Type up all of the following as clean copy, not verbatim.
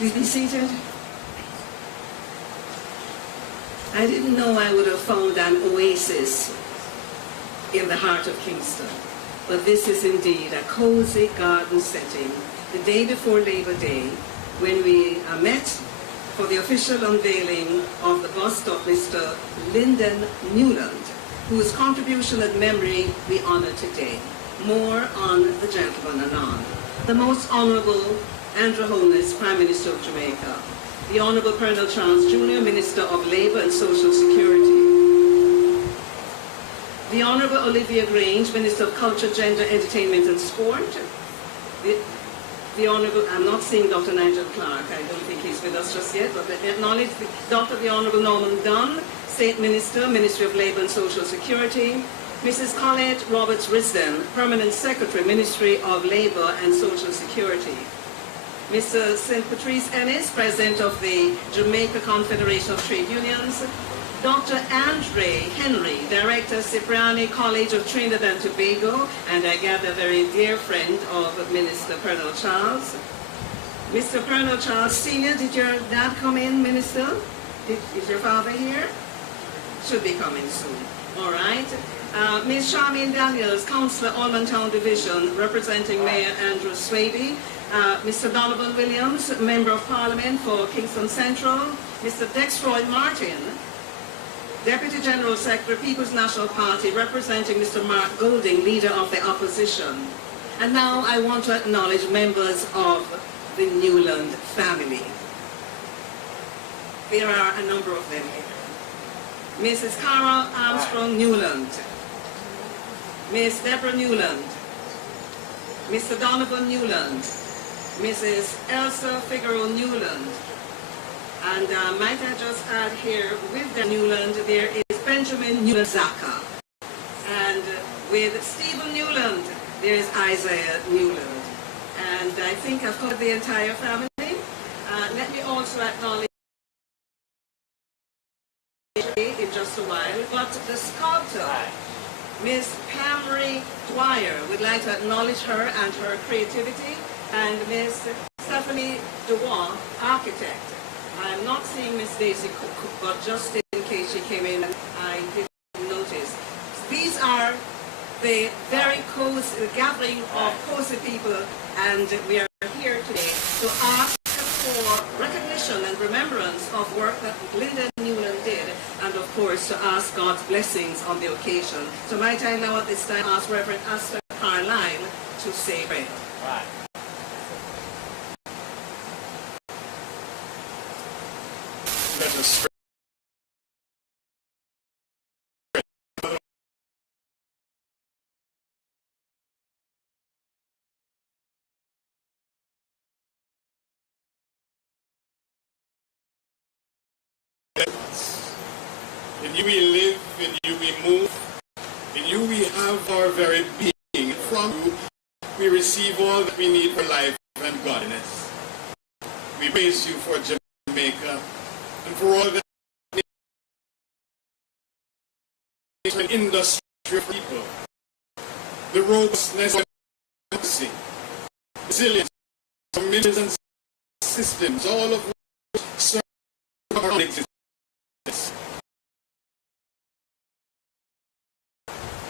Please be seated. I didn't know I would have found an oasis in the heart of Kingston, but this is indeed a cozy garden setting the day before Labor Day, when we met for the official unveiling of the bust of Mr. Lyndon Newland, whose contribution and memory we honor today. More on the gentleman anon. The Most Honourable Andrew Holness, Prime Minister of Jamaica. The Honourable Colonel Charles Jr., Minister of Labour and Social Security. The Honourable Olivia Grange, Minister of Culture, Gender, Entertainment and Sport. The Honourable, I'm not seeing Dr. Nigel Clark, I don't think he's with us just yet, but let me acknowledge the Honourable Norman Dunn, State Minister, Ministry of Labour and Social Security. Mrs. Colette Roberts-Risden, Permanent Secretary, Ministry of Labour and Social Security. Mr. St. Patrice Ennis, President of the Jamaica Confederation of Trade Unions. Dr. Andre Henry, Director, Cipriani College of Trinidad and Tobago, and I gather a very dear friend of Minister Colonel Charles. Mr. Colonel Charles Sr., did your dad come in, Minister? Is your father here? Should be coming soon. All right. Ms. Charmaine Daniels, Councillor, Allman Town Division, representing Mayor Andrew Swaby. Mr. Donovan Williams, Member of Parliament for Kingston Central. Mr. Dextroy Martin, Deputy General Secretary, People's National Party, representing Mr. Mark Golding, Leader of the Opposition. And now I want to acknowledge members of the Newland family. There are a number of them here. Mrs. Cara Armstrong Newland, Miss Deborah Newland, Mr. Donovan Newland, Mrs. Elsa Figueroa Newland, and might I just add here, with the Newland, there is Benjamin Newland Zaka, and with Stephen Newland, there is Isaiah Newland, and I think I've covered the entire family. Let me also acknowledge in just a while, but the sculptor, Miss Pamry Dwyer, would like to acknowledge her and her creativity, and Miss Stephanie DeWan, architect. I'm not seeing Miss Daisy Cook, but just in case she came in, I didn't notice. These are the very cozy gathering of cozy people, and we are here today to ask for recognition and remembrance of work that Lyndon Newland did, and of course to ask God's blessings on the occasion. So might I now at this time ask Reverend Astor Carline to say prayer. Right. Let us pray. In you we live, in you we move, in you we have our very being. From you we receive all that we need for life and godliness. We praise you for Jamaica and for all that an industry of people, the robustness of democracy, resilience of millions and systems, all of which serve our existence.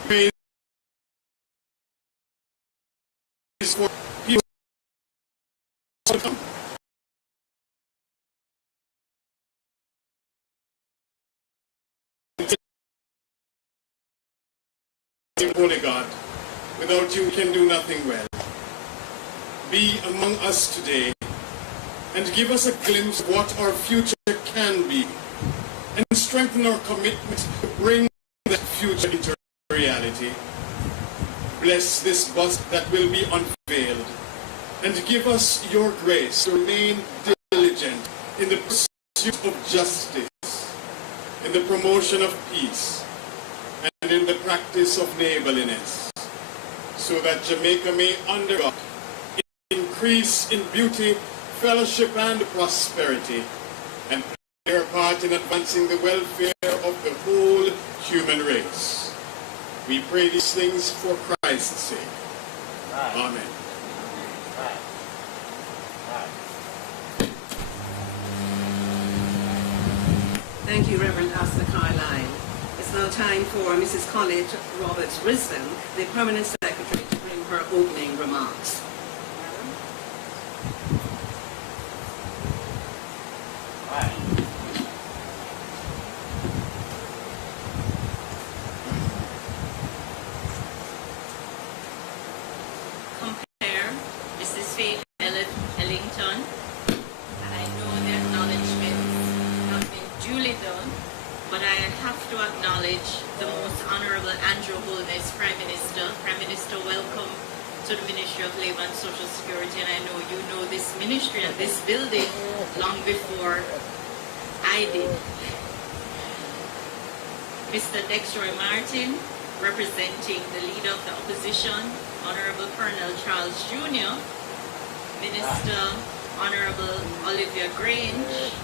Praise for people to come. Holy God, without you we can do nothing well. Be among us today and give us a glimpse of what our future can be, and strengthen our commitment to bring that future into reality. Bless this bust that will be unveiled, and give us your grace to remain diligent in the pursuit of justice, in the promotion of peace, and in the practice of neighborliness, so that Jamaica may undergo increase in beauty, fellowship, and prosperity, and play their part in advancing the welfare of the whole human race. We pray these things for Christ's sake. Amen. Thank you, Reverend Asta Carlyle. It's now time for Mrs. Colette Roberts-Risden, the Permanent Secretary, to bring her opening remarks. Compare Mrs. Faith Ellington, and I know the acknowledgements have been duly done, but I have to acknowledge the Most Honorable Andrew Holness, Prime Minister. Prime Minister, welcome to the Ministry of Labour and Social Security, and I know you know this ministry and this building long before I did. Mr. Dexroy Martin, representing the Leader of the Opposition, Honorable Colonel Charles Jr., Minister Honorable Olivia Grange,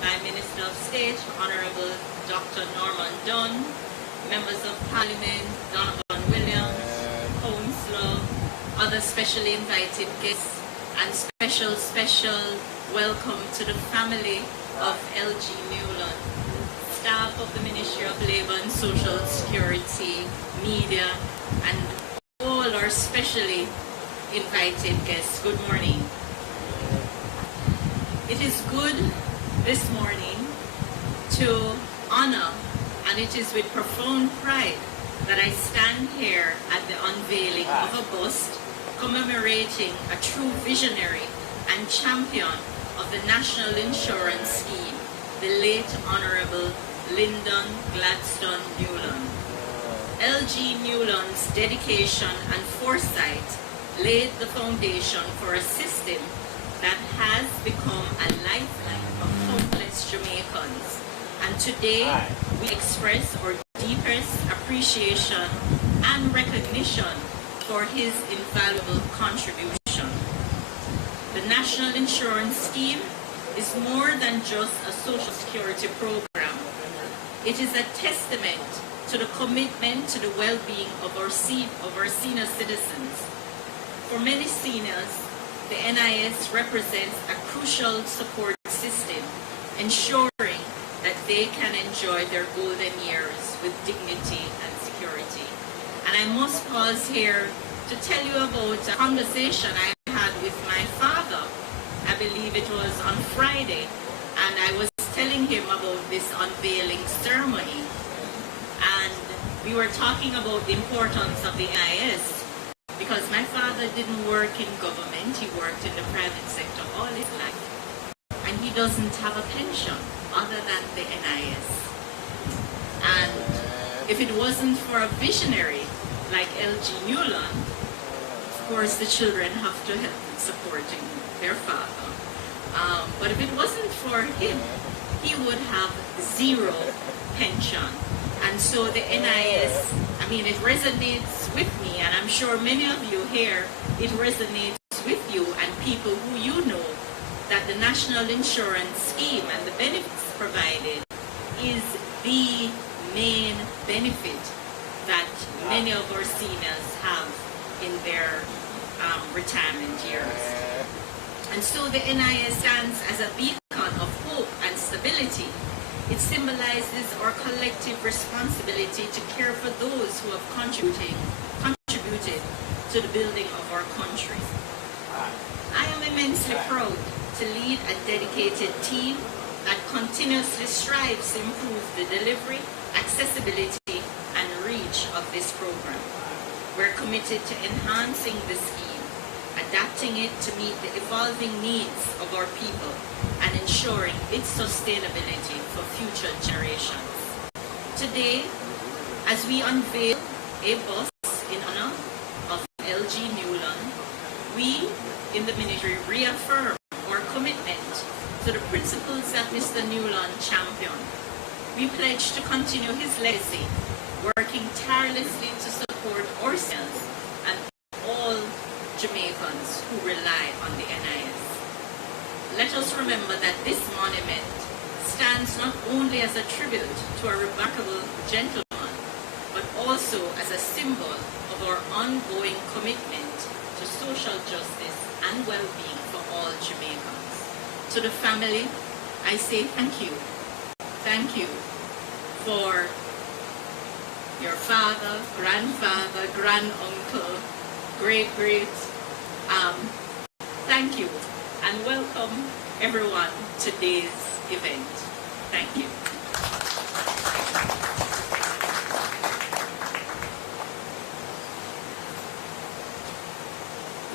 my Minister of State, Honorable Dr. Norman Dunn, Members of Parliament, Donovan Williams, Councillor, other specially invited guests, and special welcome to the family of LG Newland, staff of the Ministry of Labour and Social Security, media, and all our specially invited guests. Good morning. It is good this morning to honor, and it is with profound pride that I stand here at the unveiling of a bust commemorating a true visionary and champion of the National Insurance Scheme, the late Honorable Lyndon Gladstone Newland. LG Newland's dedication and foresight laid the foundation for a system that has become a lifeline of countless Jamaicans. And today, we express our deepest appreciation and recognition for his invaluable contribution. The National Insurance Scheme is more than just a social security program. It is a testament to the commitment to the well-being of our senior citizens. For many seniors, the NIS represents a crucial support system, ensuring that they can enjoy their golden years with dignity and security. And I must pause here to tell you about a conversation I had with my father. I believe it was on Friday, and I was telling him about this unveiling ceremony. And we were talking about the importance of the NIS, because my father didn't work in government, he worked in the private sector all his life. And he doesn't have a pension other than the NIS. And if it wasn't for a visionary like LG Newland, of course the children have to help in supporting their father. But if it wasn't for him, he would have zero pension. And so the NIS, I mean, it resonates with me, and I'm sure many of you here, it resonates with you and people who you know, that the National Insurance Scheme and the benefits provided is the main benefit that many of our seniors have in their retirement years. And so the NIS stands as a beacon of hope and stability. It symbolizes our collective responsibility to care for those who have contributed to the building of our country. I am immensely proud to lead a dedicated team that continuously strives to improve the delivery, accessibility, and reach of this program. We're committed to enhancing the scheme, adapting it to meet the evolving needs of our people, and ensuring its sustainability for future generations. Today, as we unveil a bus in honor of LG Newland, we in the ministry reaffirm our commitment to the principles that Mr. Newland championed. We pledge to continue his legacy, working tirelessly to support ourselves and all Jamaicans who rely on the NIS. Let us remember that this monument stands not only as a tribute to a remarkable gentleman, but also as a symbol of our ongoing commitment to social justice and well-being for all Jamaicans. To the family, I say thank you. thank you for your father, grandfather, granduncle, great-great. Thank you, and welcome everyone to today's event. Thank you.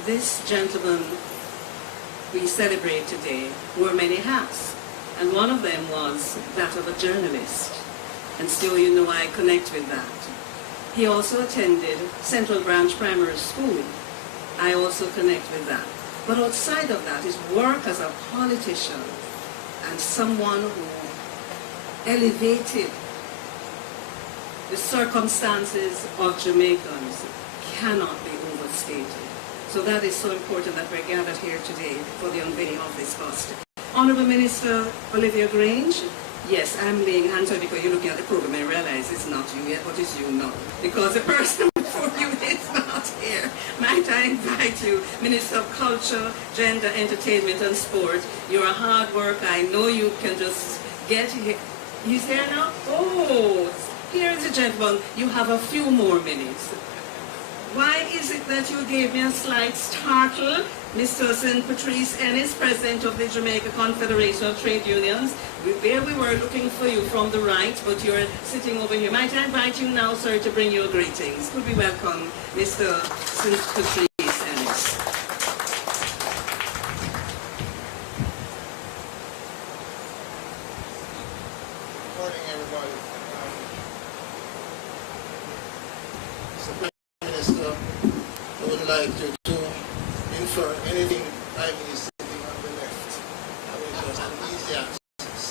This gentleman we celebrate today wore many hats, and one of them was that of a journalist. And still, you know, I connect with that. He also attended Central Branch Primary School. I also connect with that. But outside of that, his work as a politician and someone who elevated the circumstances of Jamaicans cannot be overstated. So that is so important that we're gathered here today for the unveiling of this bust. Honourable Minister Olivia Grange, yes, I'm laying hands on you because you're looking at the program and realize it's not you yet, but it's you now. Because the person before you is not here. Might I invite you, Minister of Culture, Gender, Entertainment and Sport. You're a hard worker. I know you can just get here. He's there now? Oh, here's the gentleman. You have a few more minutes. Why is it that you gave me a slight startle? Mr. St. Patrice Ennis, President of the Jamaica Confederation of Trade Unions. There we were looking for you from the right, but you're sitting over here. Might I invite you now, sir, to bring your greetings? Could we welcome Mr. St. Patrice Ennis? Good morning, everybody. Mr. Prime Minister, I would like to infer anything I mean is sitting on the left. I mean, just an easy access.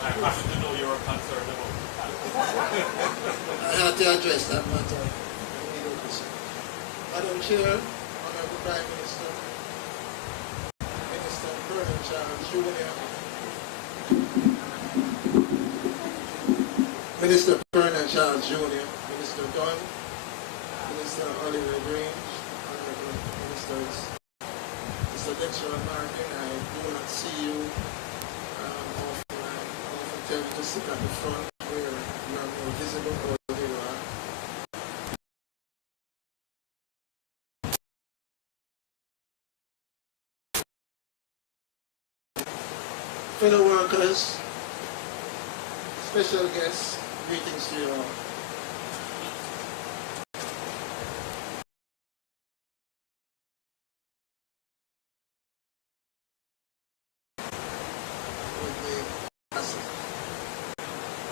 I happen to know you're concerned about I had to address that matter immediately. Madam Chair, Honorable Prime Minister, Minister Vernon Charles Jr., Minister Vernon Charles Jr., Minister Dunn, Minister Oliver Grange, Honorable Ministers, Mr. Lecturer Martin, I do not see you often. I often tell you to sit at the front where you are more visible or where you are. Fellow workers, special guests, greetings to you all.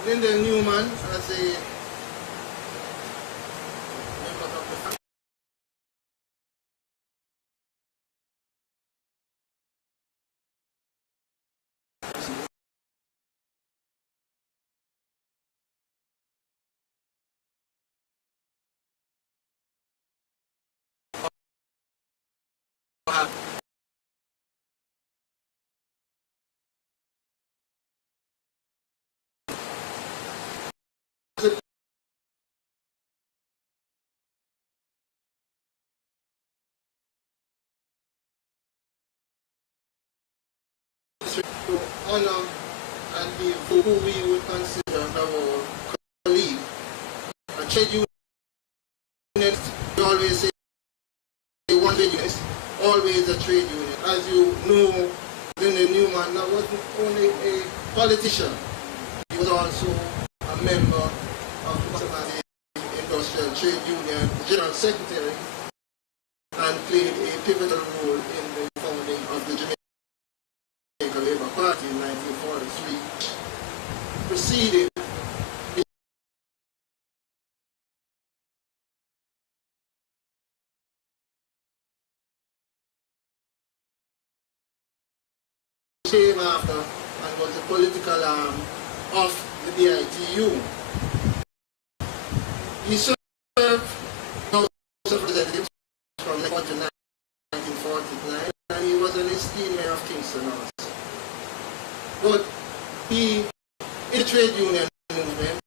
Lyndon Newman as a member of the family. To honor and be who we would consider our colleague. A trade union, we always say one trade union is always a trade union. As you know, Lyndon Newman wasn't only a politician, he was also a member of the Industrial Trade Union, General Secretary, and played a pivotal role in the founding of the Jamaica Labour Party in 1943, preceding came after and was the political arm of the BITU. He served House of Representatives from 1949, and he was an esteemed mayor of Kingston also. But he, in the trade union movement,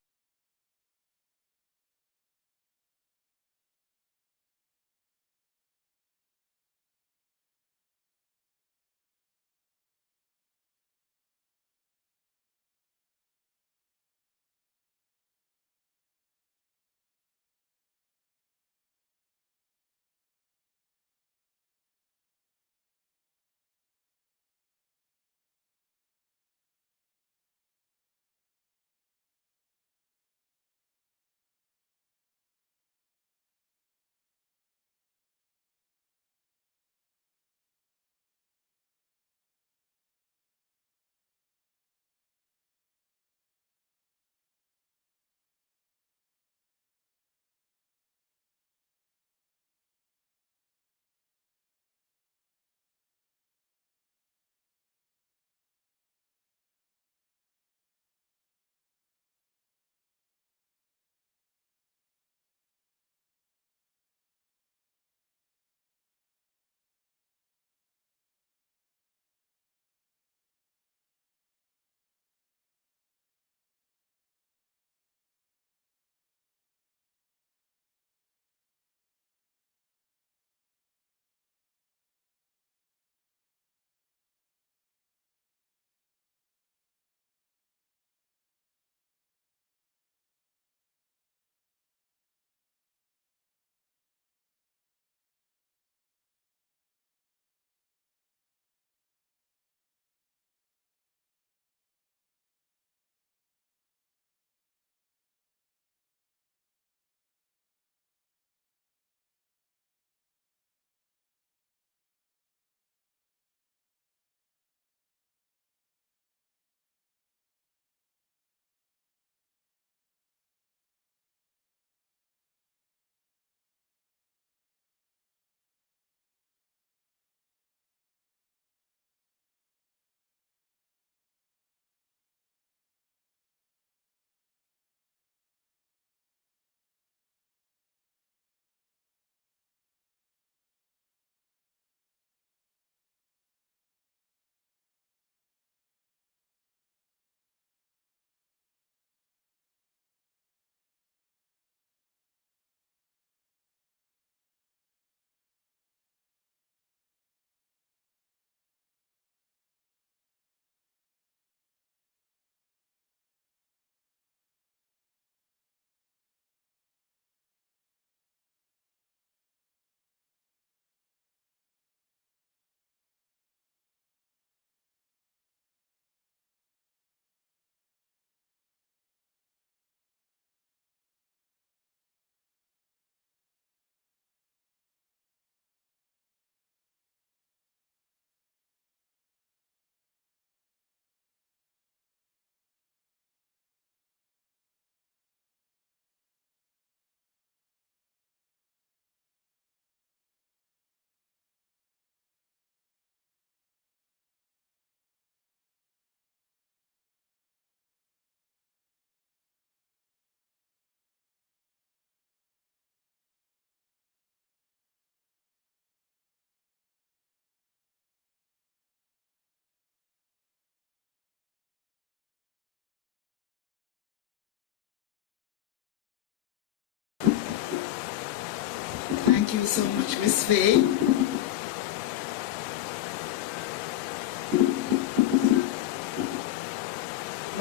you so much, Miss Faye.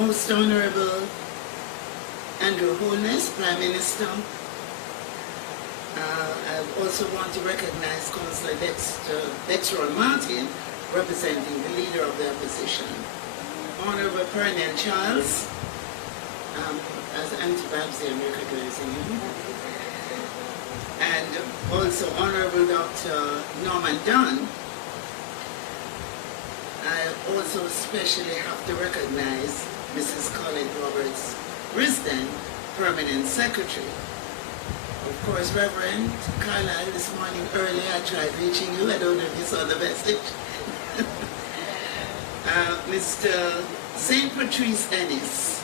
Most Honorable Andrew Holness, Prime Minister. I also want to recognize Councillor Dexter Martin, representing the Leader of the Opposition. Honorable Pernell Charles, as Anti-Babsy, I'm recognizing him. And also Honorable Dr. Norman Dunn. I also especially have to recognize Mrs. Colin Roberts Risden, Permanent Secretary. Of course, Reverend Carlisle, this morning early I tried reaching you. I don't know if you saw the message. Mr. St. Patrice Ennis,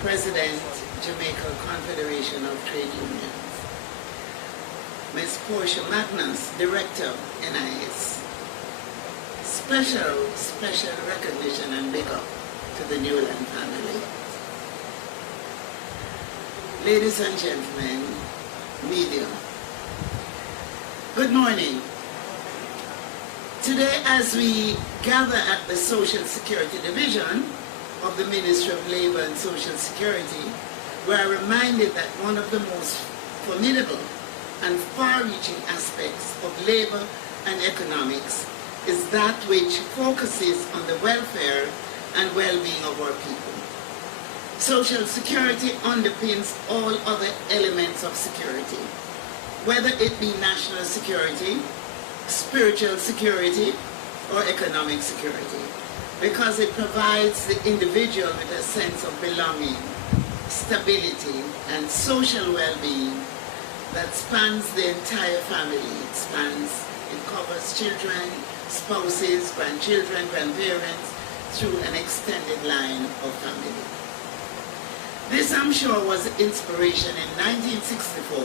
President, Jamaica Confederation of Trade Unions. Ms. Portia Magnus, Director, NIS. Special recognition and big up to the Newland family. Ladies and gentlemen, media, good morning. Today, as we gather at the Social Security Division of the Ministry of Labor and Social Security, we are reminded that one of the most formidable and far-reaching aspects of labor and economics is that which focuses on the welfare and well-being of our people. Social security underpins all other elements of security, whether it be national security, spiritual security, or economic security, because it provides the individual with a sense of belonging, stability, and social well-being that spans the entire family. It covers children, spouses, grandchildren, grandparents, through an extended line of family. This, I'm sure, was the inspiration in 1964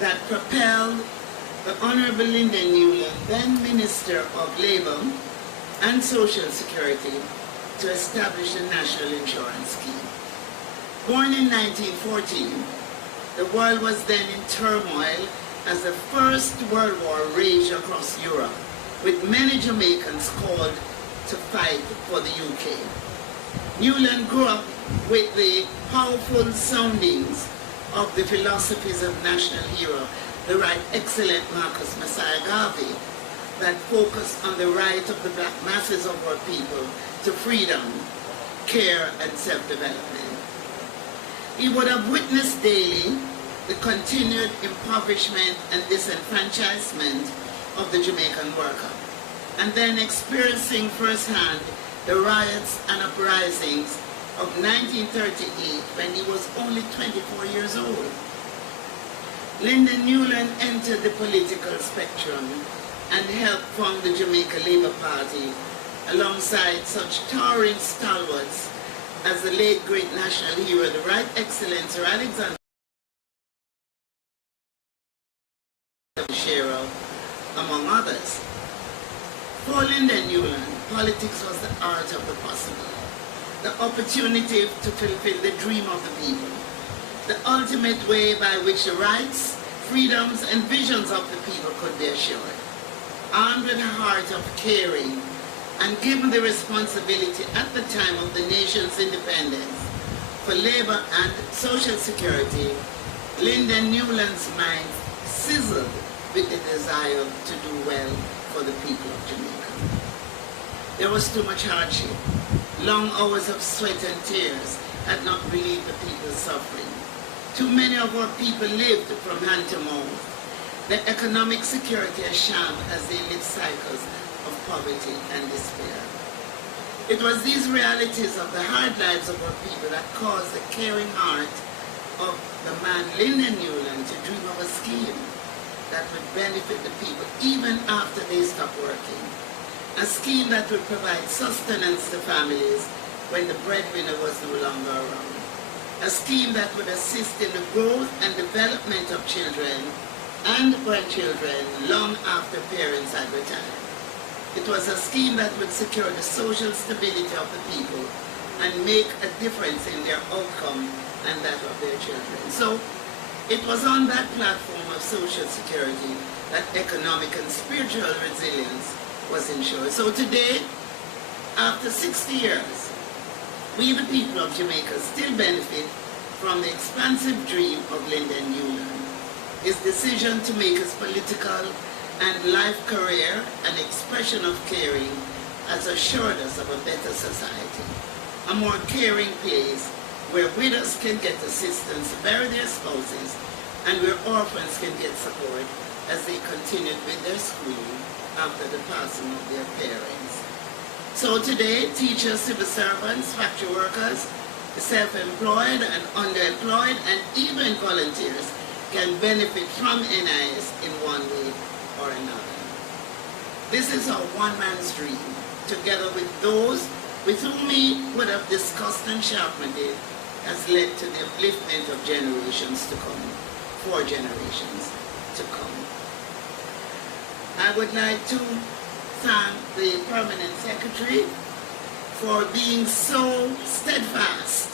that propelled the Honorable Lyndon Newland, then Minister of Labor and Social Security, to establish the National Insurance Scheme. Born in 1914, the world was then in turmoil as the First World War raged across Europe, with many Jamaicans called to fight for the UK. Newland grew up with the powerful soundings of the philosophies of national hero, the right excellent Marcus Messiah Garvey, that focused on the right of the black masses of our people to freedom, care, and self-development. He would have witnessed daily the continued impoverishment and disenfranchisement of the Jamaican worker, and then experiencing firsthand the riots and uprisings of 1938 when he was only 24 years old. Lyndon Newland entered the political spectrum and helped found the Jamaica Labour Party alongside such towering stalwarts as the late great national hero, the Right Excellent Sir Alexander Shero, among others. For Lyndon Newland, politics was the art of the possible, the opportunity to fulfill the dream of the people, the ultimate way by which the rights, freedoms, and visions of the people could be assured. Armed with a heart of caring and given the responsibility at the time of the nation's independence for labor and social security, Lyndon Newland's mind sizzled with the desire to do well for the people of Jamaica. There was too much hardship. Long hours of sweat and tears had not relieved the people's suffering. Too many of our people lived from hand to mouth. Their economic security a sham as they lived cycles of poverty and despair. It was these realities of the hard lives of our people that caused the caring heart of the man Lyndon Newland to dream of a scheme that would benefit the people even after they stopped working. A scheme that would provide sustenance to families when the breadwinner was no longer around. A scheme that would assist in the growth and development of children and grandchildren long after parents had retired. It was a scheme that would secure the social stability of the people and make a difference in their outcome and that of their children. So, It was on that platform of social security that economic and spiritual resilience was ensured. So today, after 60 years, we the people of Jamaica still benefit from the expansive dream of Lyndon Newland. His decision to make his political and life career an expression of caring has assured us of a better society, a more caring place where widows can get assistance to bury their spouses and where orphans can get support as they continued with their schooling after the passing of their parents. So today, teachers, civil servants, factory workers, self-employed and underemployed, and even volunteers can benefit from NIS in one way or another. This is our one man's dream, together with those with whom we would have discussed and sharpened it, has led to the upliftment of generations to come, 4 generations to come. I would like to thank the Permanent Secretary for being so steadfast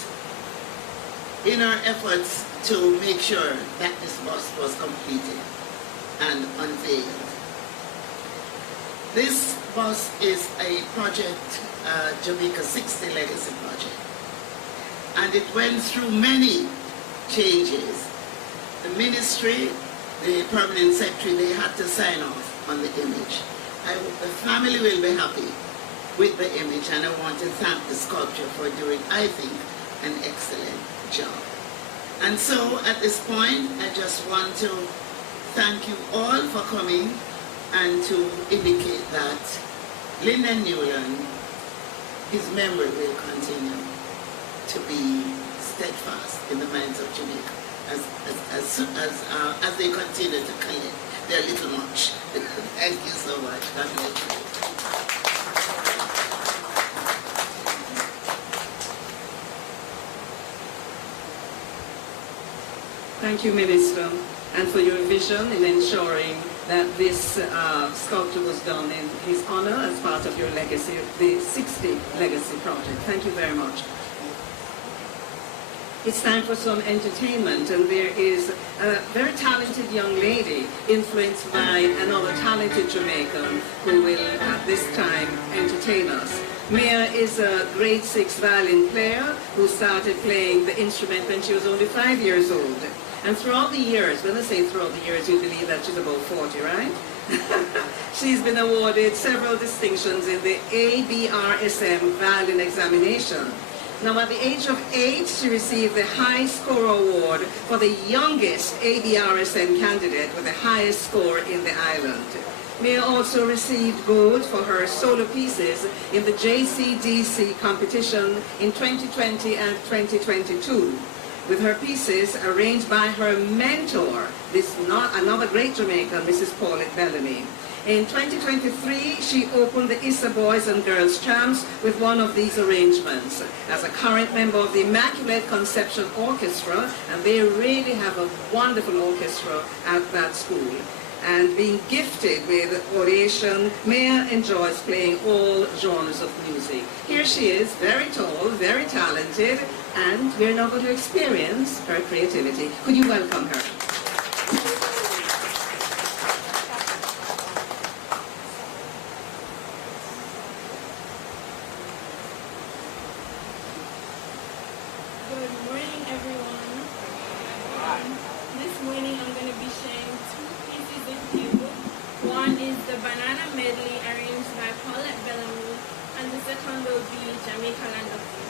in our efforts to make sure that this bus was completed and unveiled. This bus is a project, Jamaica 60 Legacy Project, and it went through many changes. The ministry, the Permanent Secretary, they had to sign off on the image. I hope the family will be happy with the image, and I want to thank the sculptor for doing, I think, an excellent job. And so at this point, I just want to thank you all for coming and to indicate that Lyndon Newland, his memory will continue to be steadfast in the minds of Jamaica as they continue to collect their little much. Thank you so much. God bless you. Thank you, Minister, and for your vision in ensuring that this sculpture was done in his honor as part of your legacy, the 60 Legacy Project. Thank you very much. It's time for some entertainment, and there is a very talented young lady influenced by another talented Jamaican who will at this time entertain us. Mia is a grade 6 violin player who started playing the instrument when she was only 5 years old. And throughout the years, when I say throughout the years, you believe that she's about 40, right? She's been awarded several distinctions in the ABRSM violin examination. Now, at the age of 8, she received the High Score Award for the youngest ABRSM candidate with the highest score in the island. Mia also received gold for her solo pieces in the JCDC competition in 2020 and 2022. With her pieces arranged by her mentor, another great Jamaican, Mrs. Paulette Bellamy. In 2023, she opened the Issa Boys and Girls Champs with one of these arrangements. As a current member of the Immaculate Conception Orchestra, and they really have a wonderful orchestra at that school. And being gifted with audition, Mia enjoys playing all genres of music. Here she is, very tall, very talented, and we're now going to experience her creativity. Could you welcome her? Good morning, everyone. This morning I'm going to be sharing 2 pieces with you. One is the Banana Medley arranged by Paulette Bellamy, and the second will be Jamaica Land of Beauty.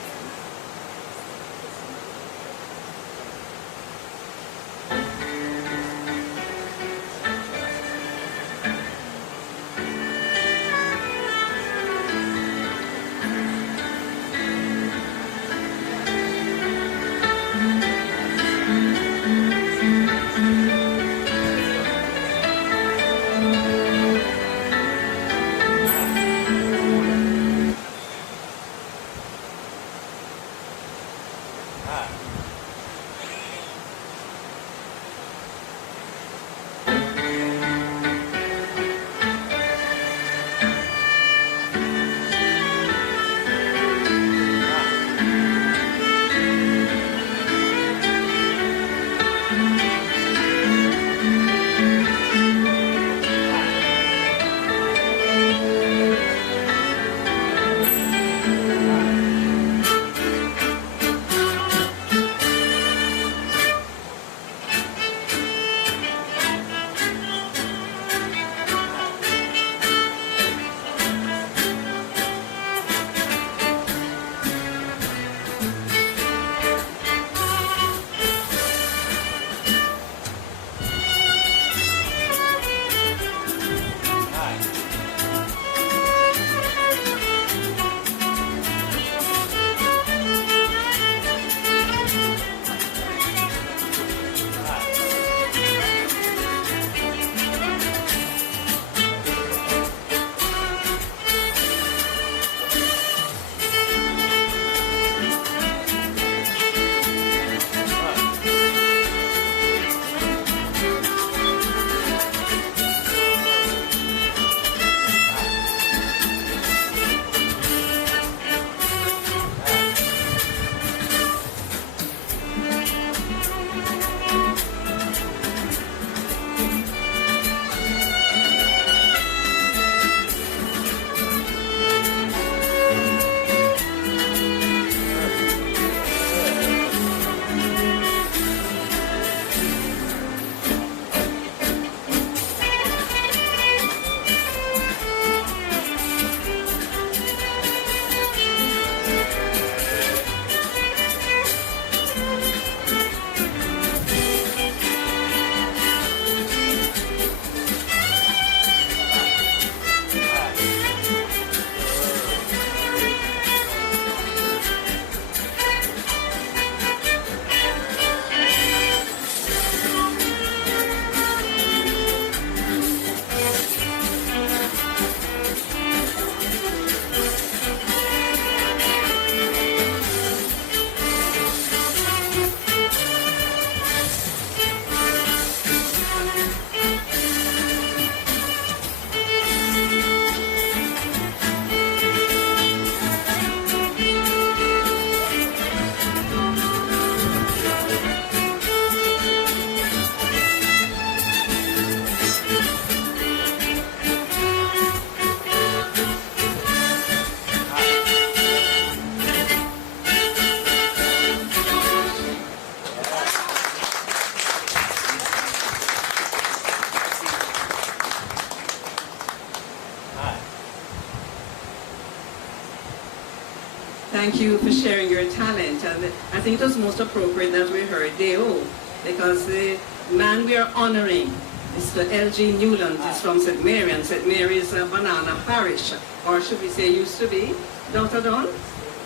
thank you for sharing your talent. And I think it was most appropriate that we heard Deo, because the man we are honoring, Mr. L.G. Newland, is from St. Mary, and St. Mary is a banana parish, or should we say used to be. Dr. Don,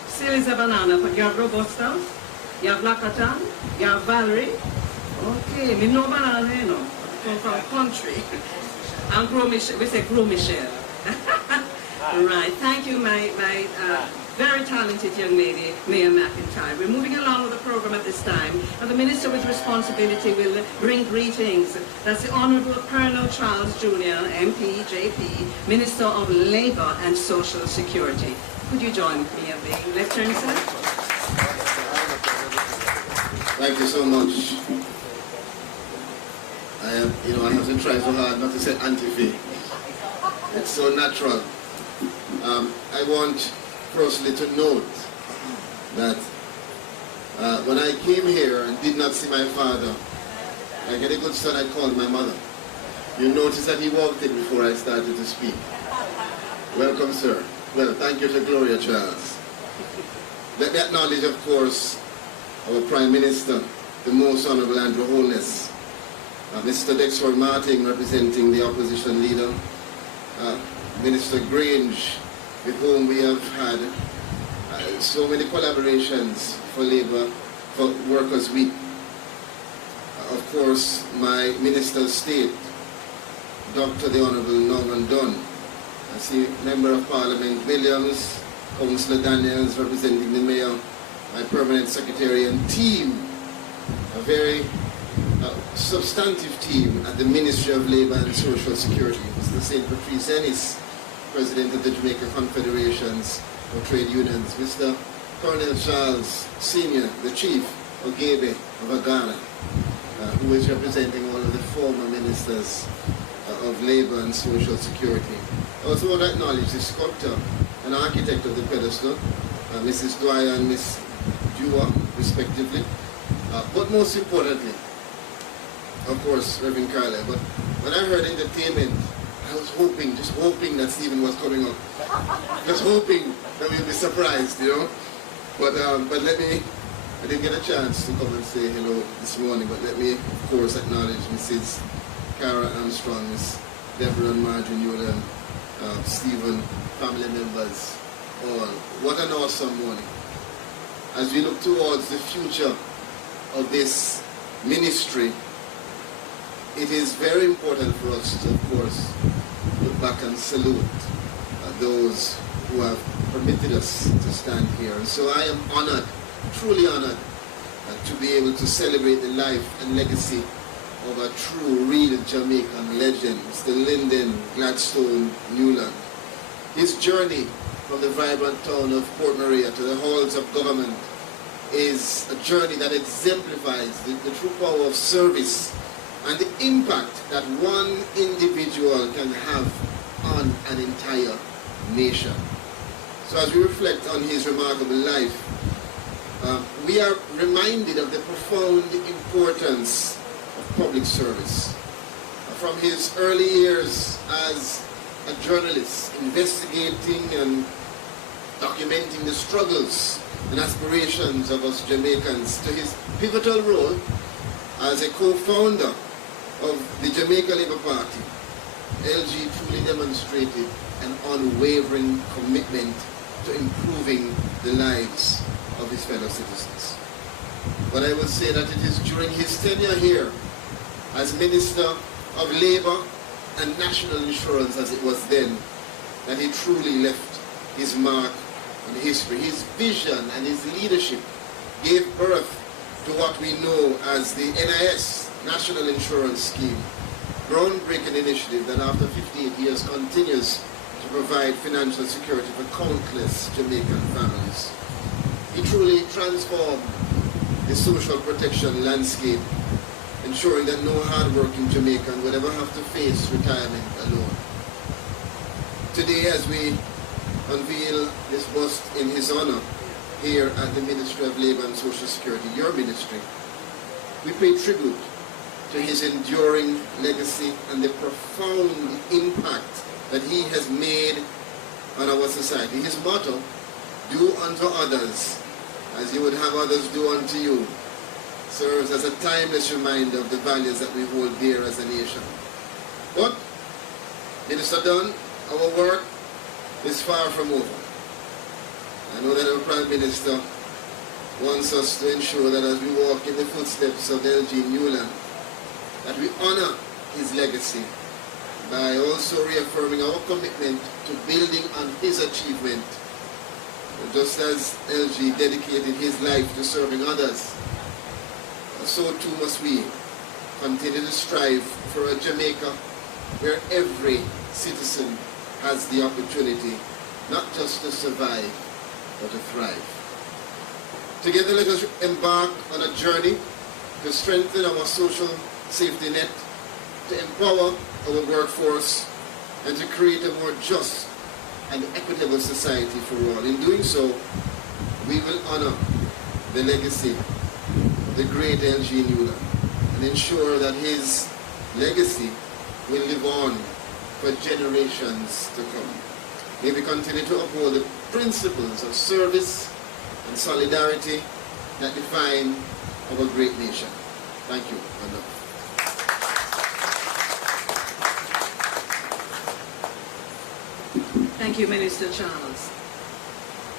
still is a banana, but you have Robusta, you have Lakatan, you have Valerie. Okay, me no banana, you know, from country. And Gros Michel, we say Gros Michel. Right, thank you, my very talented young lady, Mayor McIntyre. We're moving along with the program at this time, and the Minister with Responsibility will bring greetings. That's the Honourable Colonel Charles Jr., MP, JP, Minister of Labour and Social Security. Could you join me at the lectern, sir? Thank you so much. I have to try so hard not to say anti-fee. It's so natural. I want firstly to note that when I came here and did not see my father, like any good son, I called my mother. You notice that he walked in before I started to speak. Welcome, sir. Well, thank you to Gloria Charles. Let me acknowledge, of course, our Prime Minister, the Most Honourable Andrew Holness, Mr. Dexter Martin, representing the opposition leader, Minister Grange, with whom we have had so many collaborations for Labour, for Workers' Week. Of course, my Minister of State, Dr. the Honourable Norman Dunn. I see Member of Parliament Williams, Councillor Daniels representing the Mayor, my Permanent Secretary and team, a very substantive team at the Ministry of Labour and Social Security. Mr. St. Patrice Ennis, President of the Jamaica Confederations of Trade Unions, Mr. Colonel Charles Sr., the Chief Ogebe of Agana, who is representing all of the former ministers of Labour and Social Security. I also want to acknowledge the sculptor and architect of the pedestal, Mrs. Dwyer and Miss Dua, respectively. But most importantly, of course, Reverend Carla. But when I heard entertainment, I was hoping, just hoping that Stephen was coming up. Just hoping that we'd be surprised, you know. But let me, I didn't get a chance to come and say hello this morning, but let me, of course, acknowledge Mrs. Cara Armstrong, Miss Deborah and Marjorie Newland, Stephen, family members, all. What an awesome morning. As we look towards the future of this ministry, it is very important for us to, of course, look back and salute those who have permitted us to stand here. And so I am honored, truly honored, to be able to celebrate the life and legacy of a true, real Jamaican legend, Mr. Lyndon Gladstone Newland. His journey from the vibrant town of Port Maria to the halls of government is a journey that exemplifies the true power of service and the impact that one individual can have on an entire nation. So as we reflect on his remarkable life, we are reminded of the profound importance of public service. From his early years as a journalist, investigating and documenting the struggles and aspirations of us Jamaicans, to his pivotal role as a co-founder of the Jamaica Labour Party, LG truly demonstrated an unwavering commitment to improving the lives of his fellow citizens. But I will say that it is during his tenure here as Minister of Labour and National Insurance, as it was then, that he truly left his mark on history. His vision and his leadership gave birth to what we know as the NIS, National Insurance Scheme, groundbreaking initiative that after 58 years continues to provide financial security for countless Jamaican families. He truly transformed the social protection landscape, ensuring that no hard-working Jamaican would ever have to face retirement alone. Today, as we unveil this bust in his honor here at the Ministry of Labour and Social Security, your ministry, we pay tribute to his enduring legacy and the profound impact that he has made on our society. His motto, do unto others as you would have others do unto you, serves as a timeless reminder of the values that we hold dear as a nation. But, Minister Dunn, our work is far from over. I know that our Prime Minister wants us to ensure that as we walk in the footsteps of LG Newland, that we honor his legacy by also reaffirming our commitment to building on his achievement. Just as LG dedicated his life to serving others, so too must we continue to strive for a Jamaica where every citizen has the opportunity not just to survive, but to thrive. Together, let us embark on a journey to strengthen our social safety net, to empower our workforce, and to create a more just and equitable society for all. In doing so, we will honor the legacy of the great LG Newland and ensure that his legacy will live on for generations to come. May we continue to uphold the principles of service and solidarity that define our great nation. Thank you. Thank you, Minister Charles.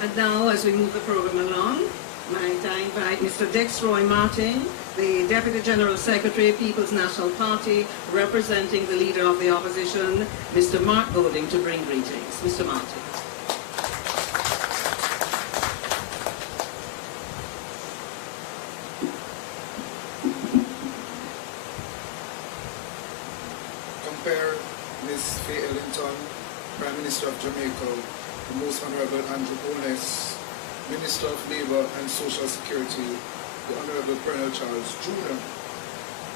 And now, as we move the program along, might I invite Mr. Dexroy Martin, the Deputy General Secretary, People's National Party, representing the Leader of the Opposition, Mr. Mark Golding, to bring greetings. Mr. Martin. Compare Ms. Faye Ellington, Prime Minister of Jamaica, the Most Honorable Andrew Bones, Minister of Labour and Social Security, the Honorable Colonel Charles Jr.,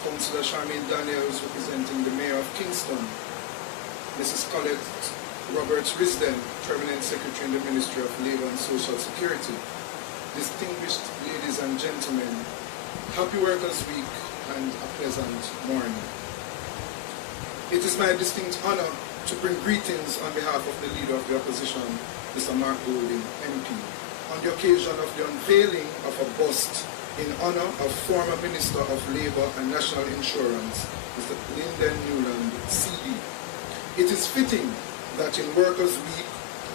Councillor Charmaine Daniels representing the Mayor of Kingston, Mrs. Colette Roberts Risden, Permanent Secretary in the Ministry of Labour and Social Security, distinguished ladies and gentlemen, happy Workers' Week and a pleasant morning. It is my distinct honor to bring greetings on behalf of the Leader of the Opposition, Mr. Mark Golding, MP, on the occasion of the unveiling of a bust in honor of former Minister of Labour and National Insurance, Mr. Lyndon Newland, CD. It is fitting that in Workers' Week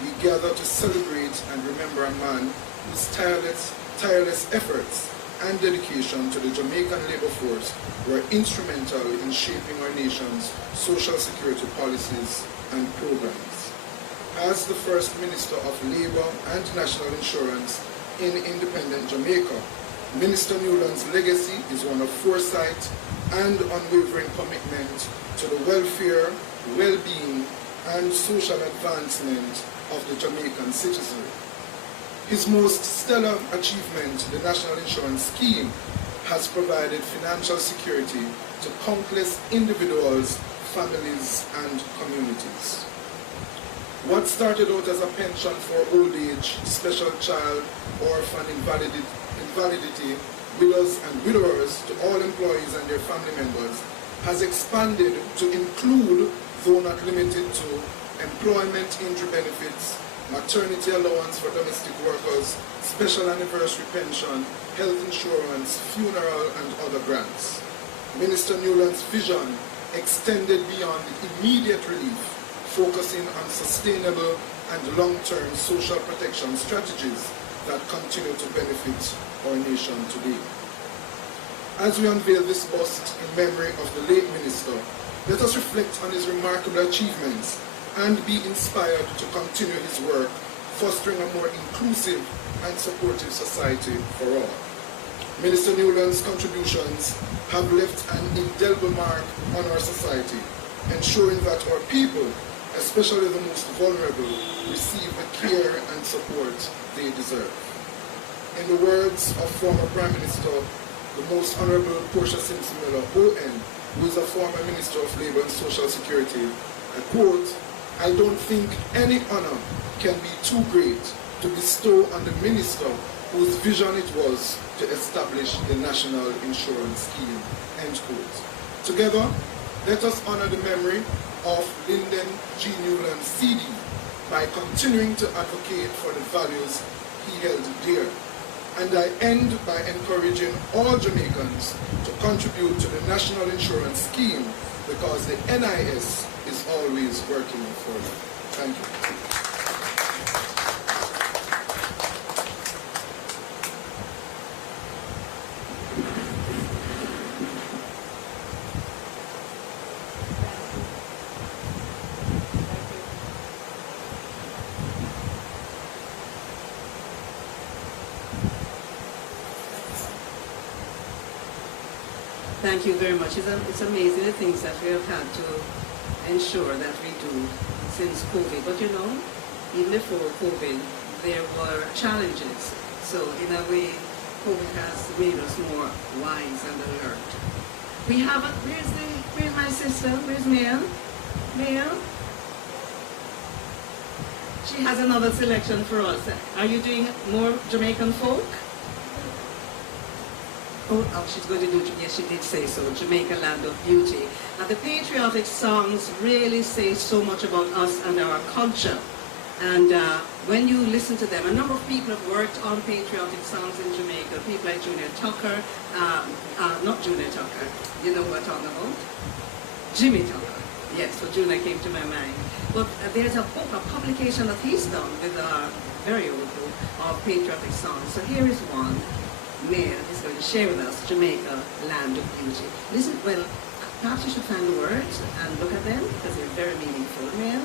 we gather to celebrate and remember a man whose tireless efforts and dedication to the Jamaican labour force were instrumental in shaping our nation's social security policies and programs. As the first Minister of Labour and National Insurance in independent Jamaica, Minister Newland's legacy is one of foresight and unwavering commitment to the welfare, well-being and social advancement of the Jamaican citizenry. His most stellar achievement, the National Insurance Scheme, has provided financial security to countless individuals, families, and communities. What started out as a pension for old age, special child, orphan, invalidity, widows and widowers to all employees and their family members has expanded to include, though not limited to, employment injury benefits, maternity allowance for domestic workers, special anniversary pension, health insurance, funeral, and other grants. Minister Newland's vision extended beyond immediate relief, focusing on sustainable and long-term social protection strategies that continue to benefit our nation today. As we unveil this bust in memory of the late minister, let us reflect on his remarkable achievements and be inspired to continue his work, fostering a more inclusive and supportive society for all. Minister Newland's contributions have left an indelible mark on our society, ensuring that our people, especially the most vulnerable, receive the care and support they deserve. In the words of former Prime Minister, the Most Honourable Portia Simpson Miller, ON, who is a former Minister of Labour and Social Security, I quote, "I don't think any honour can be too great to bestow on the minister whose vision it was to establish the National Insurance Scheme," end quote. Together, let us honour the memory of Lyndon G. Newland, CD, by continuing to advocate for the values he held dear. And I end by encouraging all Jamaicans to contribute to the National Insurance Scheme because the NIS is always working for them. Thank you. Thank you very much. It's amazing the things that we have had to ensure that we do since COVID. But you know, even before COVID, there were challenges. So in a way, COVID has made us more wise and alert. We have a, where's my sister? Where's Mel? Mel? She has another selection for us. Are you doing more Jamaican folk? Oh, she's going to do, yes, she did say so, Jamaica, Land of Beauty. And the patriotic songs really say so much about us and our culture. And when you listen to them, a number of people have worked on patriotic songs in Jamaica. People like Junior Tucker, not Junior Tucker, you know what I'm talking about? Jimmy Tucker. Yes, so Junior came to my mind. But there's a book, a publication that he's done with a very old book of patriotic songs. So here is one. Mayor is going to share with us Jamaica, Land of Beauty. Listen, well, perhaps you should find the words and look at them because they're very meaningful. Mayor?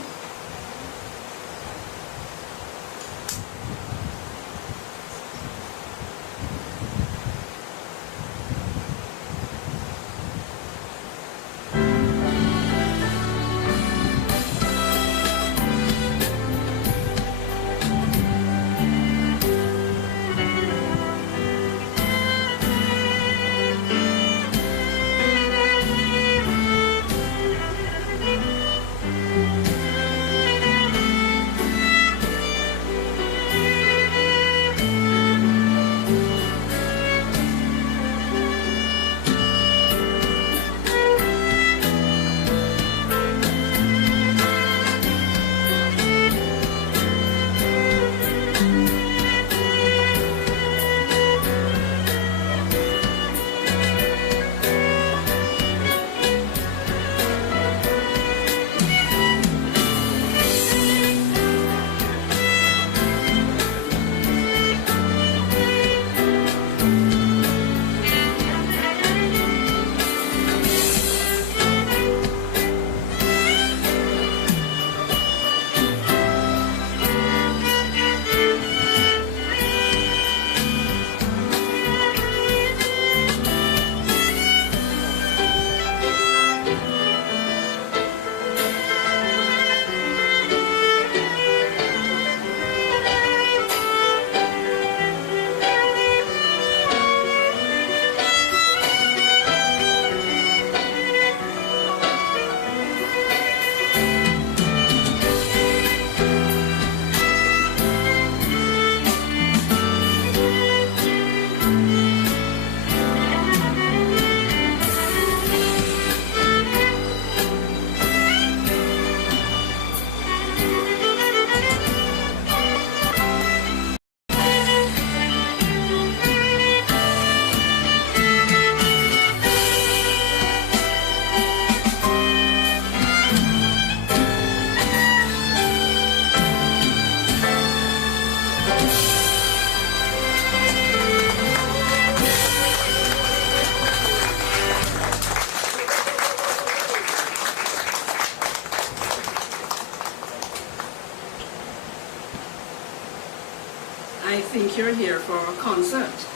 I think you're here for a concert.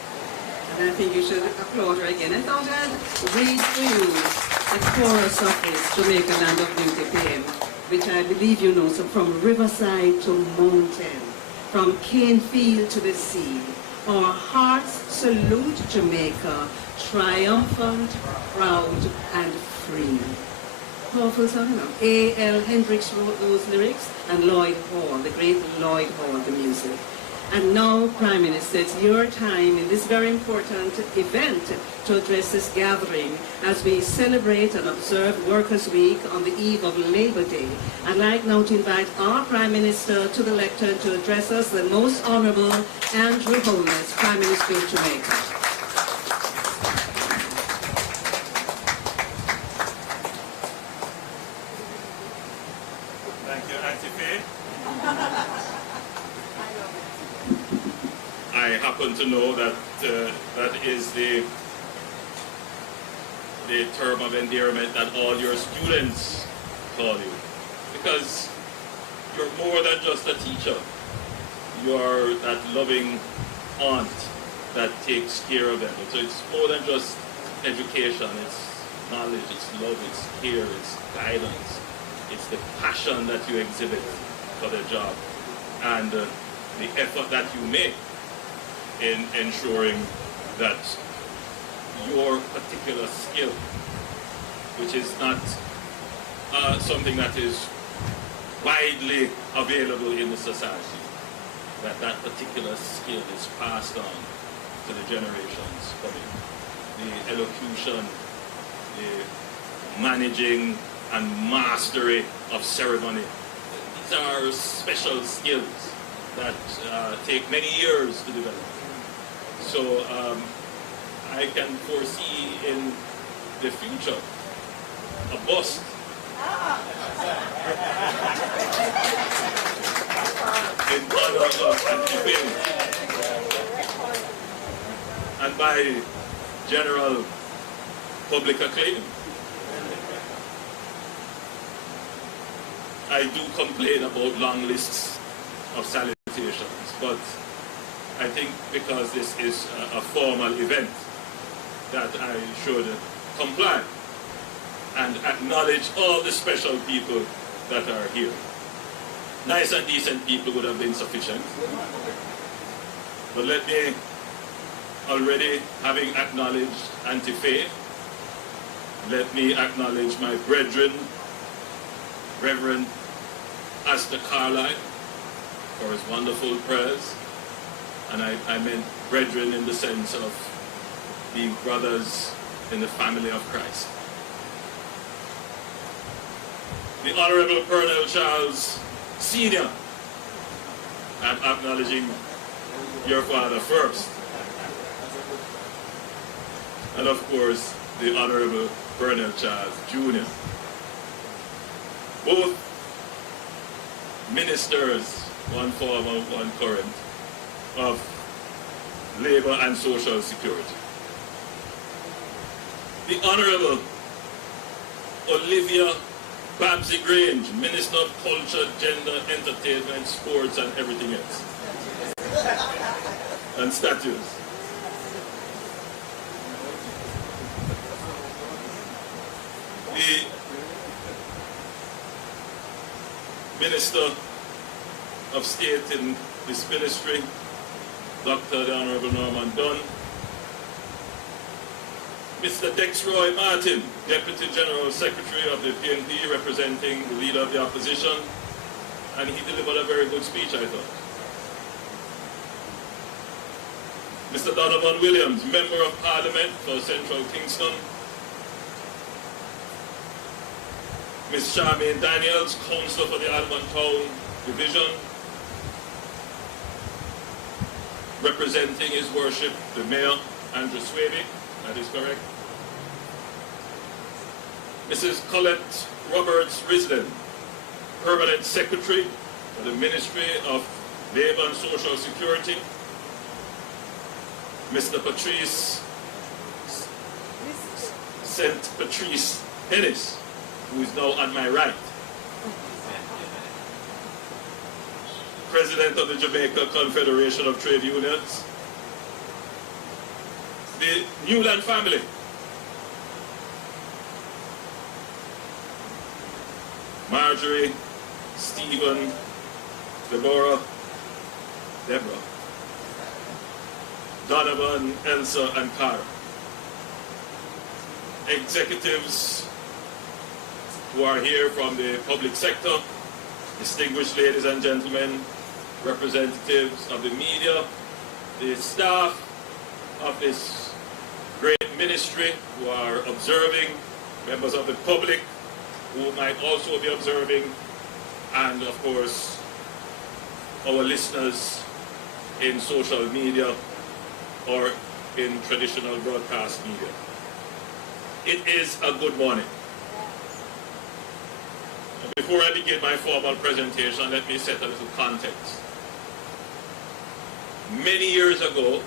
And I think you should applaud her again. I thought I'd read for you the chorus of this Jamaica Land of Beauty poem, which I believe you know. So from riverside to mountain, from cane field to the sea, our hearts salute Jamaica, triumphant, proud, and free. Powerful song, you know. A.L. Hendricks wrote those lyrics, and Lloyd Hall, the great Lloyd Hall, the music. And now, Prime Minister, it's your time in this very important event to address this gathering as we celebrate and observe Workers' Week on the eve of Labor Day. I'd like now to invite our Prime Minister to the lectern to address us, the Most Honourable Andrew Holness, Prime Minister of Jamaica. Thank you, Auntie Faye. I happen to know that that is the term of endearment that all your students call you, because you're more than just a teacher. You're that loving aunt that takes care of them. So it's more than just education. It's knowledge, it's love, it's care, it's guidance. It's the passion that you exhibit for the job and the effort that you make in ensuring that your particular skill, which is not something that is widely available in the society, that particular skill is passed on to the generations coming. The elocution, the managing and mastery of ceremony. These are special skills that take many years to develop. So I can foresee in the future a bust in honor of Unveiling, and by general public acclaim. I do complain about long lists of salutations, but I think because this is a formal event that I should comply and acknowledge all the special people that are here. Nice and decent people would have been sufficient. But let me, already having acknowledged Auntie Faye, let me acknowledge my brethren, Reverend Astor Carlyle, for his wonderful prayers. And I meant brethren in the sense of being brothers in the family of Christ. The Honorable Colonel Charles Sr., I'm acknowledging your father first. And of course, the Honorable Colonel Charles Jr. Both ministers, one former, one current, of Labor and Social Security. The Honorable Olivia Babsy Grange, Minister of Culture, Gender, Entertainment, Sports, and everything else. And statues. The Minister of State in this ministry, Dr. the Honorable Norman Dunn. Mr. Dexroy Martin, Deputy General Secretary of the PNP, representing the Leader of the Opposition, and he delivered a very good speech, I thought. Mr. Donovan Williams, Member of Parliament for Central Kingston. Ms. Charmaine Daniels, Councillor for the Almond Town Division, representing His Worship, the Mayor, Andrew Swaby, that is correct. Mrs. Colette Roberts Risden, Permanent Secretary for the Ministry of Labour and Social Security. Mr. Patrice, St. Patrice Ennis, who is now on my right. President of the Jamaica Confederation of Trade Unions. The Newland family. Marjorie, Stephen, Deborah, Donovan, Elsa, and Cara. Executives who are here from the public sector, distinguished ladies and gentlemen, representatives of the media, the staff of this great ministry who are observing, members of the public who might also be observing, and of course our listeners in social media or in traditional broadcast media. It is a good morning. Before I begin my formal presentation, let me set a little context. Many years ago,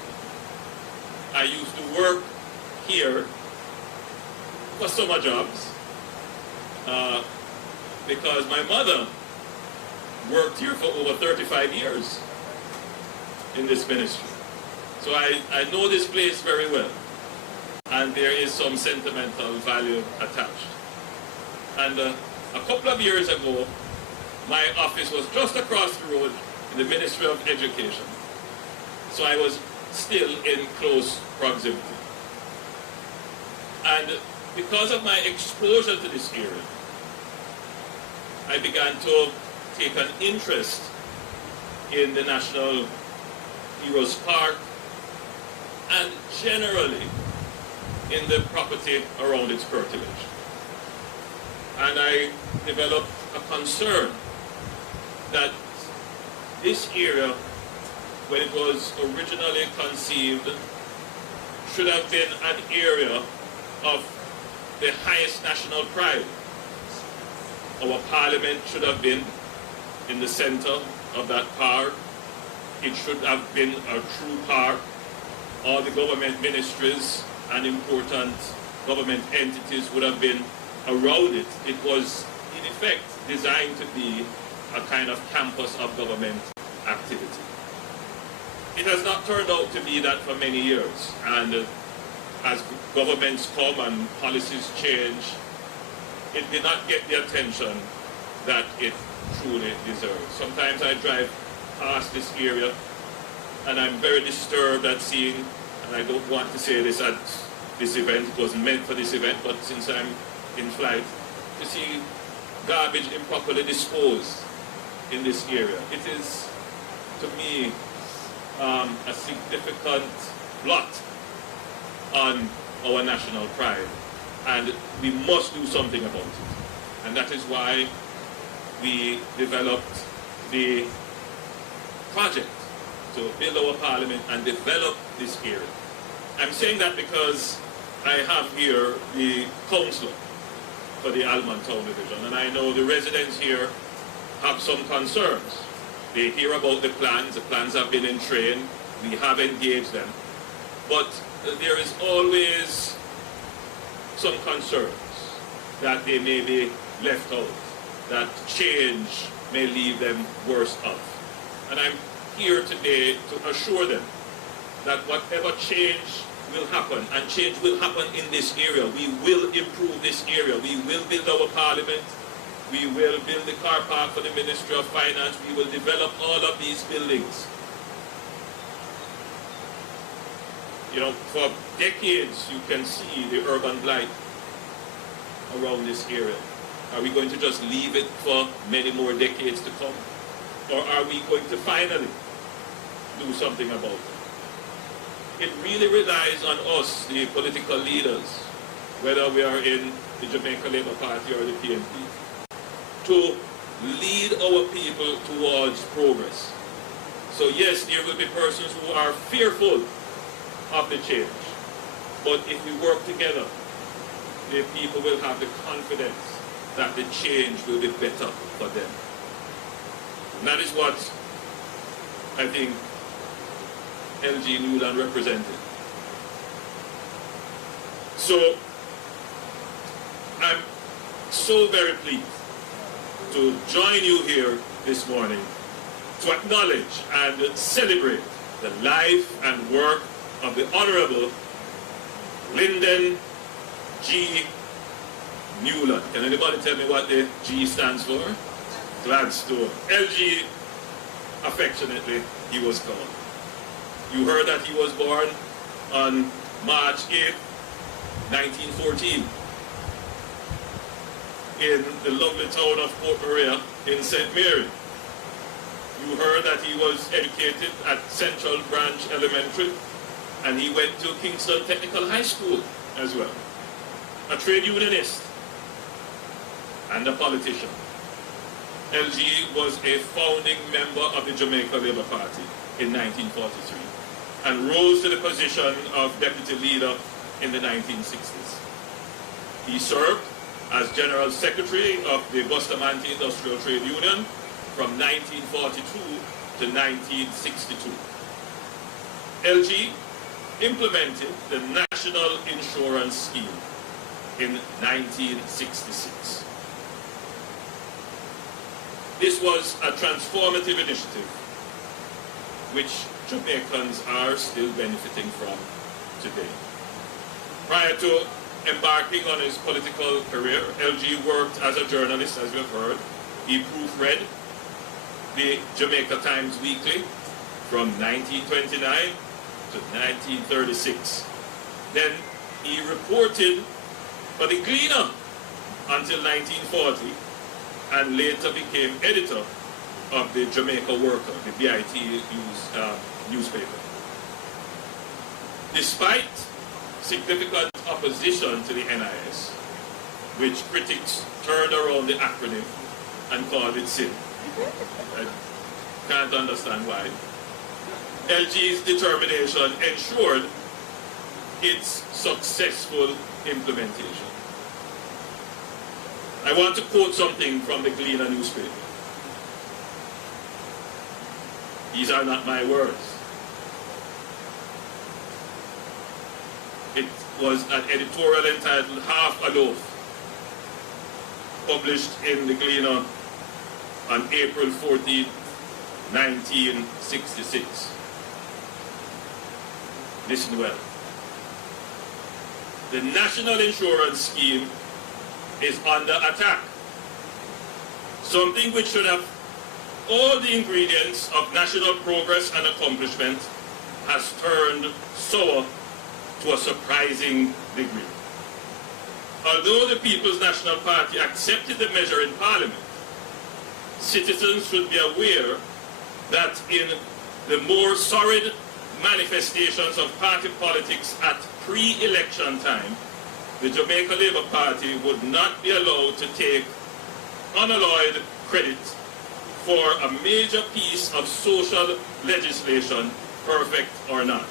I used to work here for summer jobs because my mother worked here for over 35 years in this ministry. So I know this place very well, and there is some sentimental value attached. And a couple of years ago, my office was just across the road in the Ministry of Education. So I was still in close proximity. And because of my exposure to this area, I began to take an interest in the National Heroes Park and generally in the property around its curtilage. And I developed a concern that this area, when it was originally conceived, should have been an area of the highest national pride. Our parliament should have been in the center of that park. It should have been a true park. All the government ministries and important government entities would have been around it. It was, in effect, designed to be a kind of campus of government activity. It has not turned out to be that for many years, and as governments come and policies change, it did not get the attention that it truly deserves. Sometimes I drive past this area and I'm very disturbed at seeing, and I don't want to say this at this event, it wasn't meant for this event, but since I'm in flight, to see garbage improperly disposed in this area. It is, to me, a significant blot on our national pride, and we must do something about it. And that is why we developed the project to build our parliament and develop this area. I'm saying that because I have here the councillor for the Almond Town Division, and I know the residents here have some concerns. They hear about the plans have been in train, we have engaged them, but there is always some concerns that they may be left out, that change may leave them worse off. And I'm here today to assure them that whatever change will happen, and change will happen in this area, we will improve this area, we will build our parliament, we will build the car park for the Ministry of Finance, we will develop all of these buildings. You know, for decades you can see the urban blight around this area. Are we going to just leave it for many more decades to come? Or are we going to finally do something about it? It really relies on us, the political leaders, whether we are in the Jamaica Labour Party or the PNP, to lead our people towards progress. So yes, there will be persons who are fearful of the change, but if we work together, the people will have the confidence that the change will be better for them. And that is what I think LG Newland represented. So I'm so very pleased to join you here this morning to acknowledge and celebrate the life and work of the Honorable Lyndon G. Newland. Can anybody tell me what the G stands for? Gladstone. LG, affectionately, he was called. You heard that he was born on March 8, 1914 in the lovely town of Port Maria in St. Mary. You heard that he was educated at Central Branch Elementary, and he went to Kingston Technical High School as well. A trade unionist and a politician. LG was a founding member of the Jamaica Labour Party in 1943 and rose to the position of deputy leader in the 1960s. He served as General Secretary of the Bustamante Industrial Trade Union from 1942 to 1962. LG implemented the National Insurance Scheme in 1966. This was a transformative initiative which Jamaicans are still benefiting from today. Prior to embarking on his political career, LG worked as a journalist, as we've heard. He proofread the Jamaica Times Weekly from 1929 to 1936. Then he reported for the Gleaner until 1940 and later became editor of the Jamaica Worker, the BIT newspaper. Despite significant opposition to the NIS, which critics turned around the acronym and called it sin. I can't understand why. LG's determination ensured its successful implementation. I want to quote something from the Gleaner newspaper. These are not my words. It was an editorial entitled Half a Loaf, published in the Gleaner on April 14, 1966. Listen well. The National Insurance Scheme is under attack. Something which should have all the ingredients of national progress and accomplishment has turned sour to a surprising degree. Although the People's National Party accepted the measure in Parliament, citizens should be aware that in the more sordid manifestations of party politics at pre-election time, the Jamaica Labour Party would not be allowed to take unalloyed credit for a major piece of social legislation, perfect or not.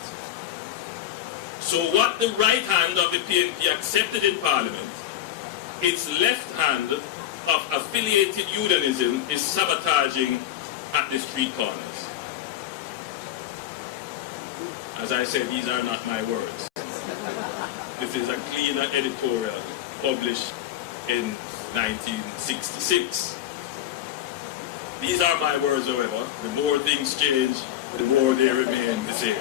So what the right hand of the PNP accepted in Parliament, its left hand of affiliated unionism is sabotaging at the street corners. As I said, these are not my words. This is a Gleaner editorial published in 1966. These are my words, however. The more things change, the more they remain the same.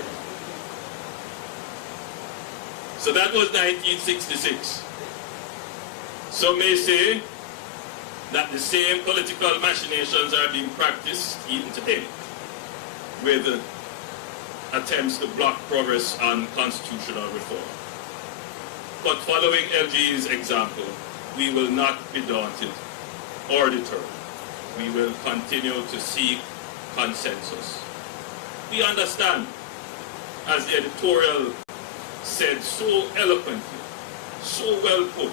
So that was 1966. Some may say that the same political machinations are being practiced even today with attempts to block progress on constitutional reform. But following LG's example, we will not be daunted or deterred. We will continue to seek consensus. We understand, as the editorial said so eloquently, so well put,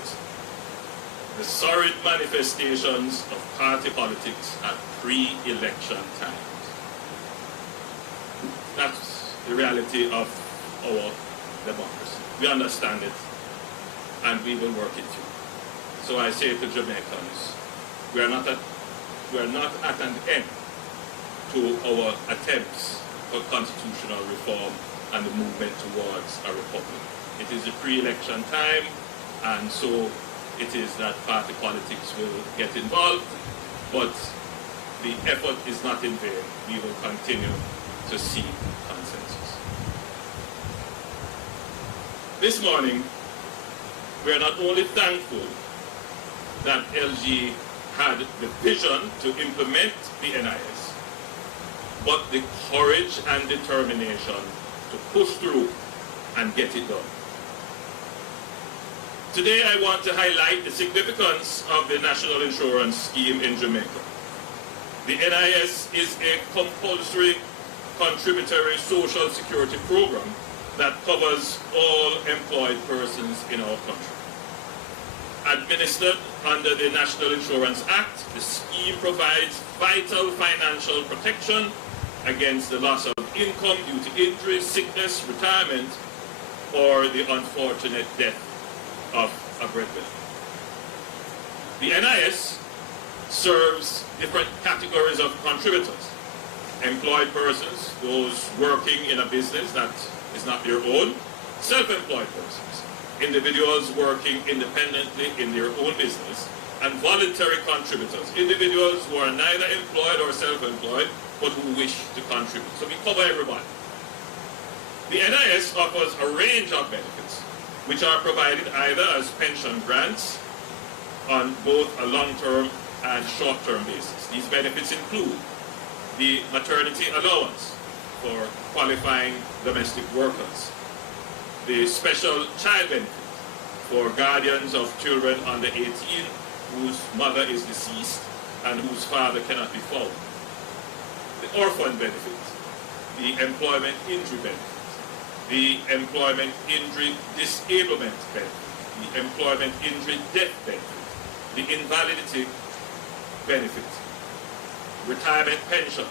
the sordid manifestations of party politics at pre-election times. That's the reality of our democracy. We understand it, and we will work it through. So I say to Jamaicans, we are not at an end to our attempts for constitutional reform and the movement towards a republic. It is a pre-election time, and so it is that party politics will get involved, but the effort is not in vain. We will continue to seek consensus. This morning, we are not only thankful that LG had the vision to implement the NIS, but the courage and determination to push through and get it done. Today I want to highlight the significance of the National Insurance Scheme in Jamaica. The NIS is a compulsory contributory social security program that covers all employed persons in our country. Administered under the National Insurance Act, the scheme provides vital financial protection against the loss of income due to injury, sickness, retirement, or the unfortunate death of a breadwinner. The NIS serves different categories of contributors. Employed persons, those working in a business that is not their own, self-employed persons, individuals working independently in their own business, and voluntary contributors, individuals who are neither employed or self-employed, but who wish to contribute. So we cover everybody. The NIS offers a range of benefits, which are provided either as pension grants on both a long-term and short-term basis. These benefits include the maternity allowance for qualifying domestic workers, the special child benefit for guardians of children under 18 whose mother is deceased and whose father cannot be found, the orphan benefit, the employment injury benefit, the employment injury disablement benefit, the employment injury death benefit, the invalidity benefit, retirement pension,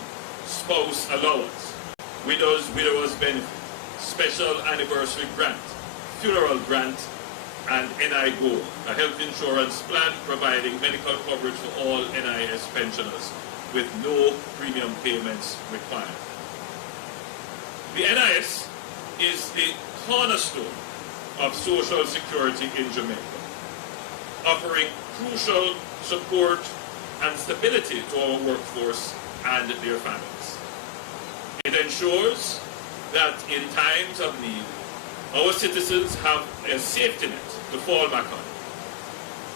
spouse allowance, widowers benefit, special anniversary grant, funeral grant, and NI Gold, a health insurance plan providing medical coverage for all NIS pensioners with no premium payments required. The NIS is the cornerstone of Social Security in Jamaica, offering crucial support and stability to our workforce and their families. It ensures that in times of need, our citizens have a safety net to fall back on,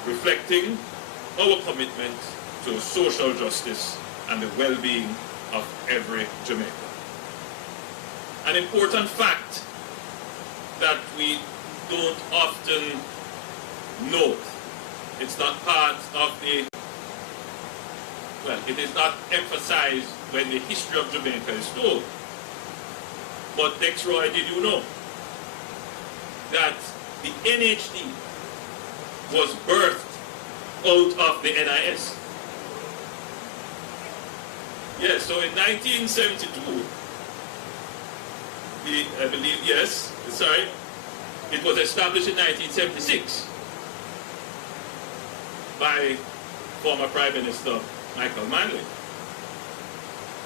reflecting our commitment to social justice and the well-being of every Jamaican. An important fact that we don't often note, it's not part of the, well, it is not emphasized when the history of Jamaica is told. But Dexroy, did you know that the NHD was birthed out of the NIS? Yes, so in 1972, I believe, yes, sorry, it was established in 1976 by former Prime Minister Michael Manley.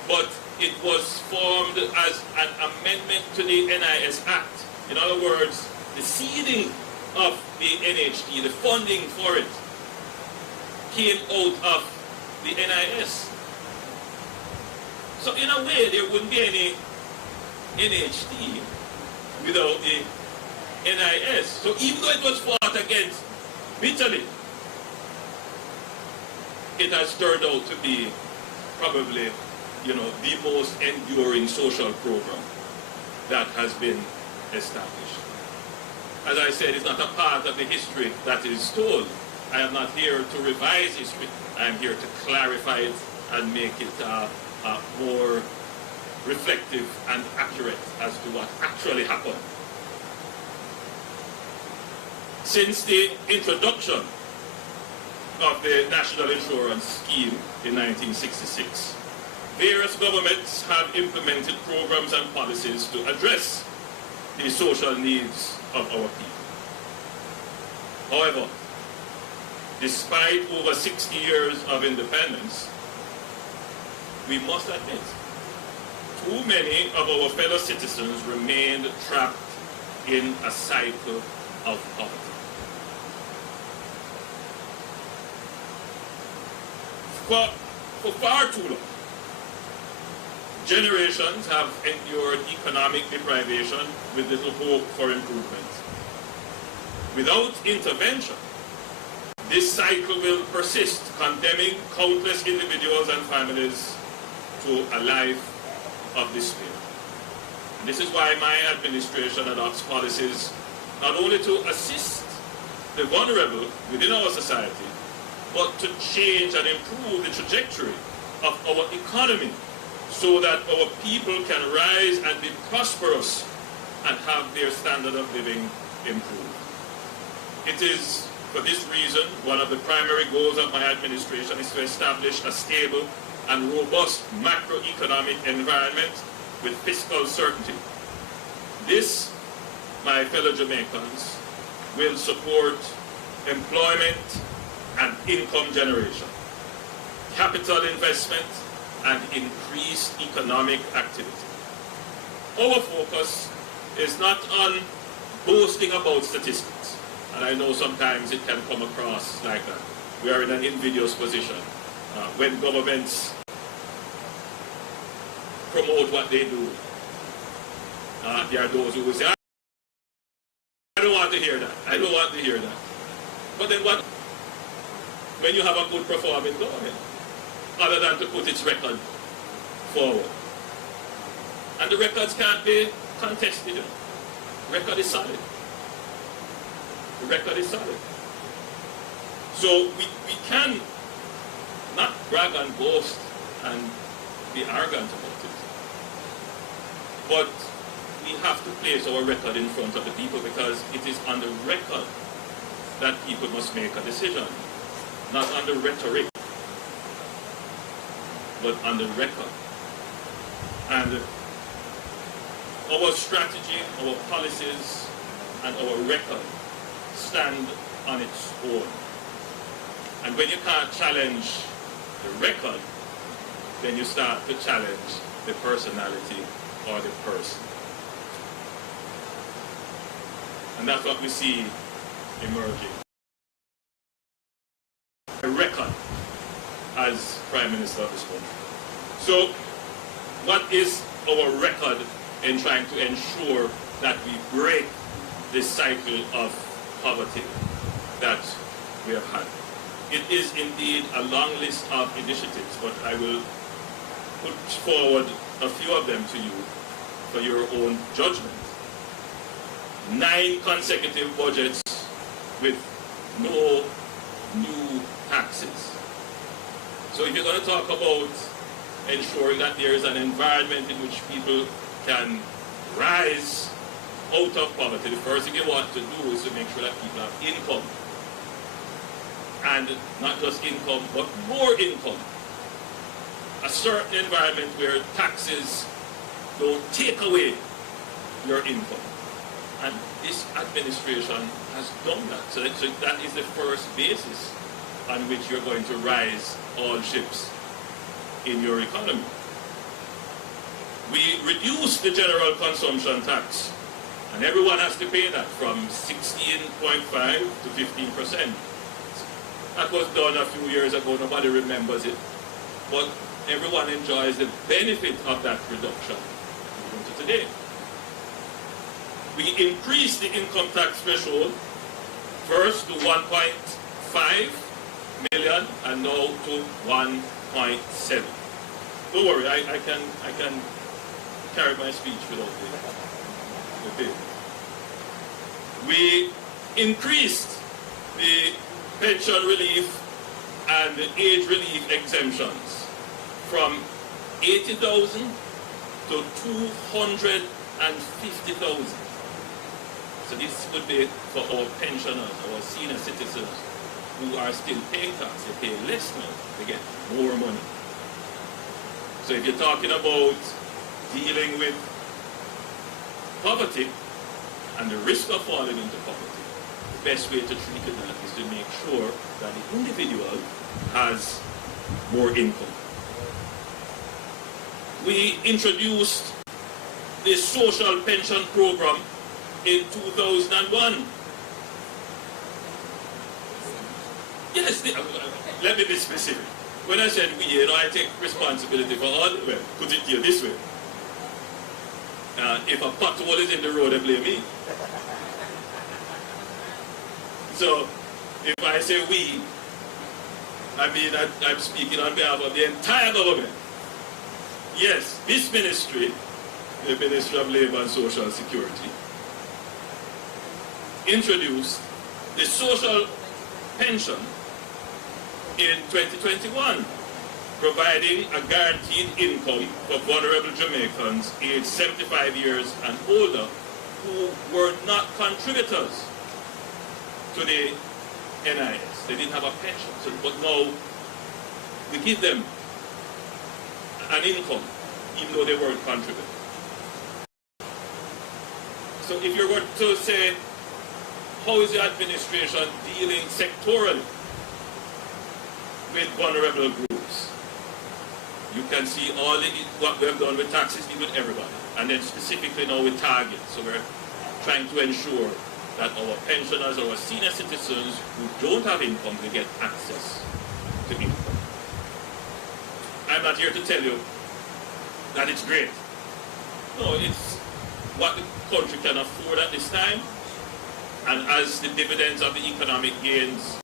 But it was formed as an amendment to the NIS Act. In other words, the seeding of the NHD, the funding for it, came out of the NIS. So in a way, there wouldn't be any NHD without the NIS. So even though it was fought against bitterly, it has turned out to be probably, the most enduring social program that has been established. As I said, it's not a part of the history that is told. I am not here to revise history. I am here to clarify it and make it more reflective and accurate as to what actually happened. Since the introduction of the National Insurance Scheme in 1966, various governments have implemented programs and policies to address the social needs of our people. However, despite over 60 years of independence, we must admit, too many of our fellow citizens remained trapped in a cycle of poverty. For far too long, generations have endured economic deprivation with little hope for improvement. Without intervention, this cycle will persist, condemning countless individuals and families to a life of despair. And this is why my administration adopts policies not only to assist the vulnerable within our society, but to change and improve the trajectory of our economy so that our people can rise and be prosperous and have their standard of living improved. It is for this reason one of the primary goals of my administration is to establish a stable and robust macroeconomic environment with fiscal certainty. This, my fellow Jamaicans, will support employment and income generation, capital investment, and increased economic activity. Our focus is not on boasting about statistics, and I know sometimes it can come across like that. We are in an invidious position when governments promote what they do. There are those who will say, I don't want to hear that. I don't want to hear that. But then what when you have a good performing government, other than to put its record forward? And the records can't be contested. You know. Record is solid. The record is solid. So we can not brag and boast and be arrogant about it. But we have to place our record in front of the people because it is on the record that people must make a decision. Not on the rhetoric, but on the record. And our strategy, our policies, and our record stand on its own. And when you can't challenge the record, then you start to challenge the personality or the person. And that's what we see emerging. A record as Prime Minister of this country. So, what is our record in trying to ensure that we break this cycle of poverty that we have had? It is indeed a long list of initiatives, but I will put forward a few of them to you for your own judgment. 9 consecutive budgets with no new taxes. So if you're going to talk about ensuring that there is an environment in which people can rise out of poverty, the first thing you want to do is to make sure that people have income. And not just income, but more income. A certain environment where taxes don't take away your income. And this administration has done that. So that is the first basis on which you're going to rise all ships in your economy. We reduced the general consumption tax, and everyone has to pay that from 16.5 to 15%. That was done a few years ago, nobody remembers it. But everyone enjoys the benefit of that reduction even to today. We increased the income tax threshold first to 1.5 million and now to 1.7. Don't worry, I can carry my speech without the bill. We increased the pension relief and the age relief exemptions from 80,000 to 250,000. So this would be for our pensioners, our senior citizens who are still paying tax. They pay less now, they get more money. So if you're talking about dealing with poverty and the risk of falling into poverty, the best way to treat that is to make sure that the individual has more income. We introduced the social pension program in 2001. Yes, let me be specific. When I said we, I take responsibility for all, well, put it here this way. If a pothole is in the road, they blame me. So, if I say we, I mean I'm speaking on behalf of the entire government. Yes, this ministry, the Ministry of Labour and Social Security, introduced the social pension in 2021. providing a guaranteed income for vulnerable Jamaicans aged 75 years and older who were not contributors to the NIS. They didn't have a pension, but now we give them an income even though they weren't contributing. So if you're going to say, how is the administration dealing sectorally with vulnerable groups? You can see what we have done with taxes, with everybody, and then specifically now with targets. So we're trying to ensure that our pensioners, our senior citizens who don't have income, will get access to income. I'm not here to tell you that it's great. No, it's what the country can afford at this time, and as the dividends of the economic gains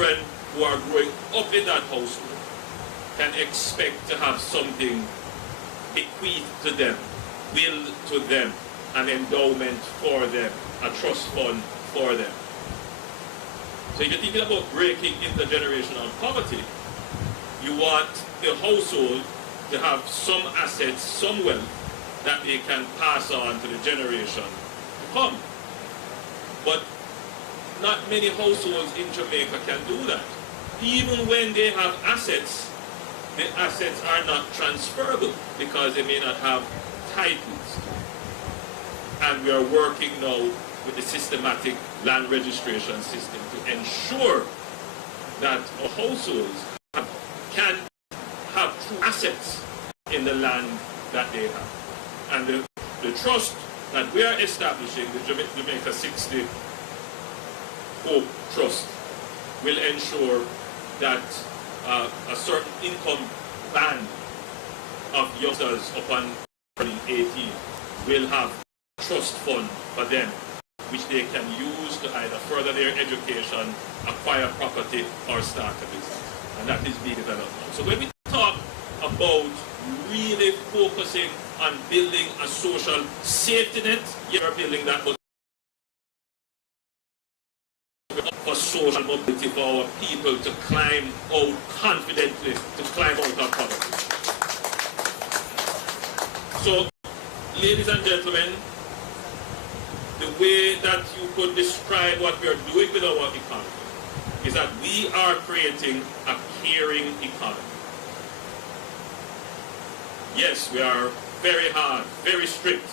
children who are growing up in that household can expect to have something bequeathed to them, willed to them, an endowment for them, a trust fund for them. So if you're thinking about breaking intergenerational poverty, you want the household to have some assets, some wealth that they can pass on to the generation to come. But not many households in Jamaica can do that. Even when they have assets, the assets are not transferable because they may not have titles. And we are working now with the systematic land registration system to ensure that our households can have true assets in the land that they have. And the trust that we are establishing, the Jamaica 60 Hope Trust, will ensure that a certain income band of youngsters upon turning 18 will have a trust fund for them, which they can use to either further their education, acquire property, or start a business. And that is being developed now. So when we talk about really focusing on building a social safety net, you're building that for social mobility for our people to climb out confidently, to climb out of poverty. So, ladies and gentlemen, the way that you could describe what we are doing with our economy is that we are creating a caring economy. Yes, we are very hard, very strict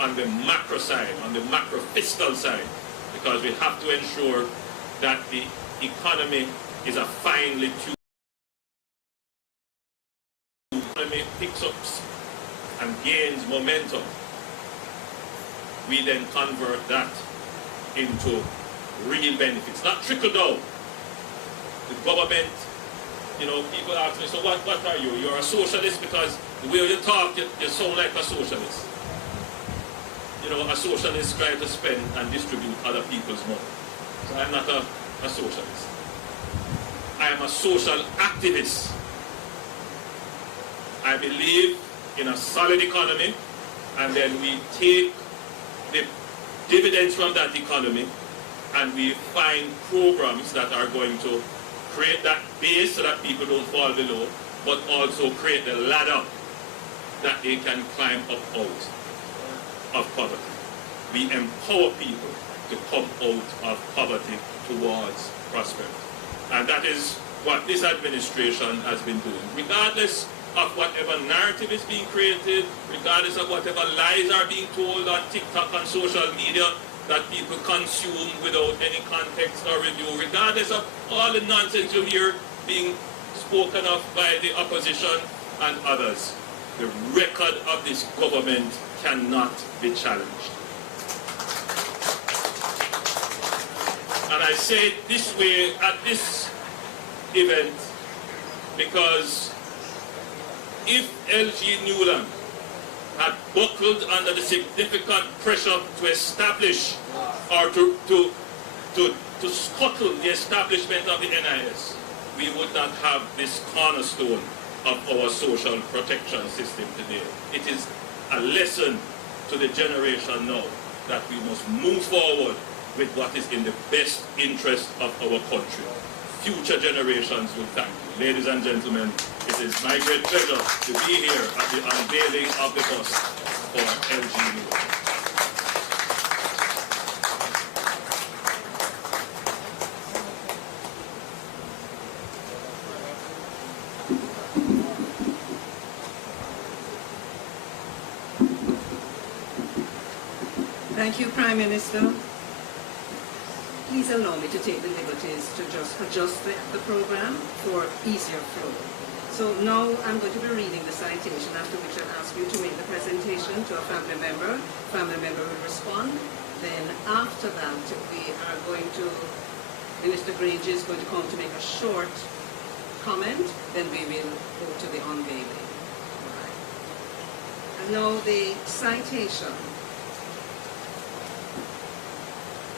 on the macro side, on the macro fiscal side, because we have to ensure that the economy is a finely tuned economy, picks up and gains momentum. We then convert that into real benefits, not trickle down. The government, people ask me, so what are you? You're a socialist because the way you talk, you sound like a socialist. A socialist trying to spend and distribute other people's money. So I'm not a socialist. I am a social activist. I believe in a solid economy, and then we take the dividends from that economy and we find programs that are going to create that base so that people don't fall below, but also create the ladder that they can climb up out of poverty. We empower people to come out of poverty towards prosperity. And that is what this administration has been doing. Regardless of whatever narrative is being created, regardless of whatever lies are being told on TikTok and social media that people consume without any context or review, regardless of all the nonsense you hear being spoken of by the opposition and others, the record of this government cannot be challenged. And I say it this way at this event because if LG Newland had buckled under the significant pressure to establish or to scuttle the establishment of the NIS, we would not have this cornerstone of our social protection system today. It is a lesson to the generation now that we must move forward with what is in the best interest of our country. Future generations will thank you. Ladies and gentlemen, it is my great pleasure to be here at the unveiling of the bus for LG Newland. Thank you, Prime Minister. Please allow me to take the liberties to just adjust the program for easier flow. So now I'm going to be reading the citation, after which I'll ask you to make the presentation to a family member. Family member will respond. Then after that, we are going to, Minister Grange is going to come to make a short comment, then we will go to the unveiling. And now the citation.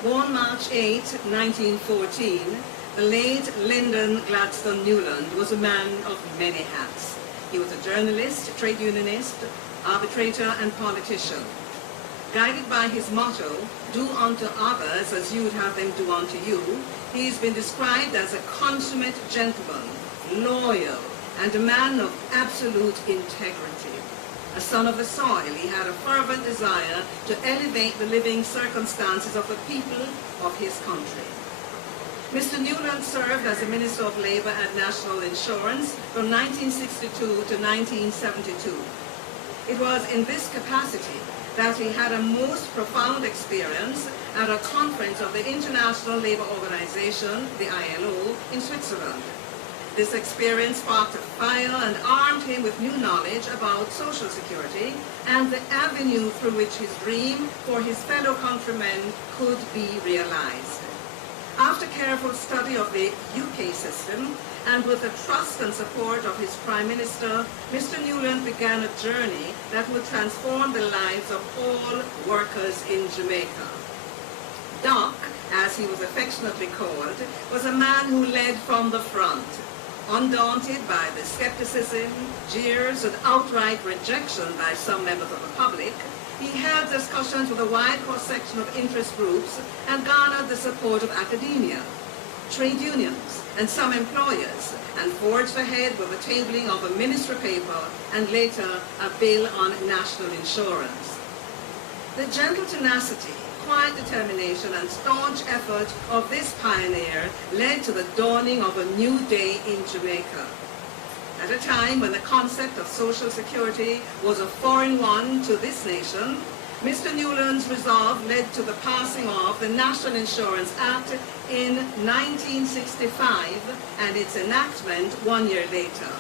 Born March 8, 1914, the late Lyndon Gladstone Newland was a man of many hats. He was a journalist, trade unionist, arbitrator, and politician. Guided by his motto, "Do unto others as you would have them do unto you," he's been described as a consummate gentleman, loyal, and a man of absolute integrity. A son of the soil, he had a fervent desire to elevate the living circumstances of the people of his country. Mr. Newland served as a Minister of Labour and National Insurance from 1962 to 1972. It was in this capacity that he had a most profound experience at a conference of the International Labour Organization, the ILO, in Switzerland. This experience sparked a fire and armed him with new knowledge about Social Security and the avenue through which his dream for his fellow countrymen could be realized. After careful study of the UK system, and with the trust and support of his Prime Minister, Mr. Newland began a journey that would transform the lives of all workers in Jamaica. Doc, as he was affectionately called, was a man who led from the front. Undaunted by the skepticism, jeers, and outright rejection by some members of the public, he held discussions with a wide cross-section of interest groups and garnered the support of academia, trade unions, and some employers, and forged ahead with the tabling of a ministry paper and later a bill on national insurance. The gentle tenacity, quiet determination, and staunch effort of this pioneer led to the dawning of a new day in Jamaica. At a time when the concept of Social Security was a foreign one to this nation, Mr. Newland's resolve led to the passing of the National Insurance Act in 1965 and its enactment 1 year later.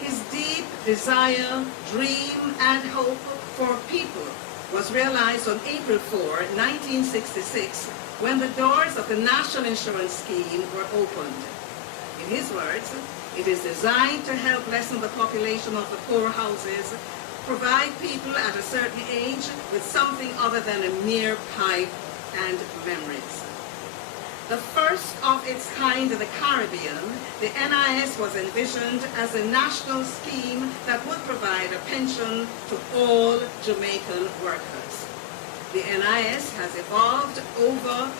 His deep desire, dream, and hope for people was realized on April 4, 1966, when the doors of the National Insurance Scheme were opened. In his words, it is designed to help lessen the population of the poor houses, provide people at a certain age with something other than a mere pipe and memories. The first of its kind in the Caribbean, the NIS was envisioned as a national scheme that would provide a pension to all Jamaican workers. The NIS has evolved over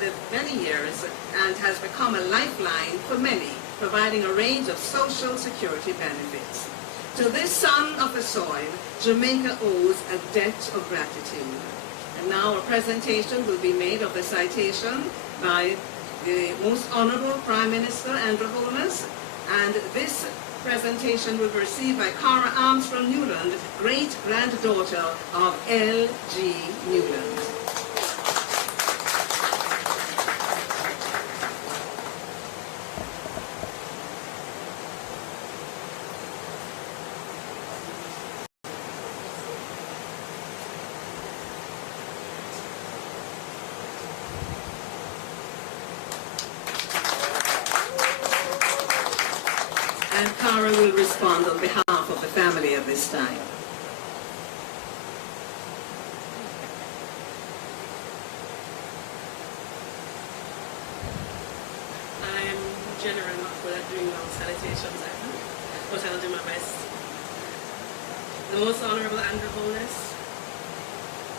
the many years and has become a lifeline for many, providing a range of social security benefits. To this son of the soil, Jamaica owes a debt of gratitude. And now a presentation will be made of the citation by the Most Honorable Prime Minister Andrew Holness, and this presentation will be received by Cara Armstrong Newland, great-granddaughter of L.G. Newland. And Cara will respond on behalf of the family at this time. I'm general enough for doing long salutations, but I'll do my best. The Most Honorable Andrew Holness,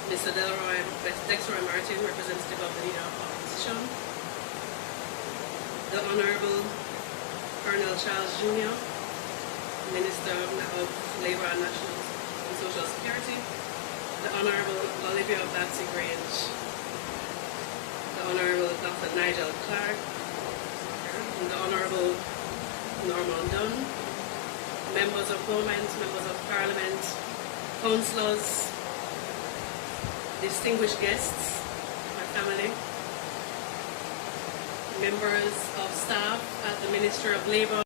Mr. Dexroy Martin, representative of the Leader of Opposition, the Honorable Colonel Charles Jr., Minister of Labour and National and Social Security, the Honorable Olivia Batsy Grange, the Honorable Dr. Nigel Clark, and the Honorable Norman Dunn, members of Parliament, members of Parliament, councillors, distinguished guests, my family, members of staff at the Ministry of Labour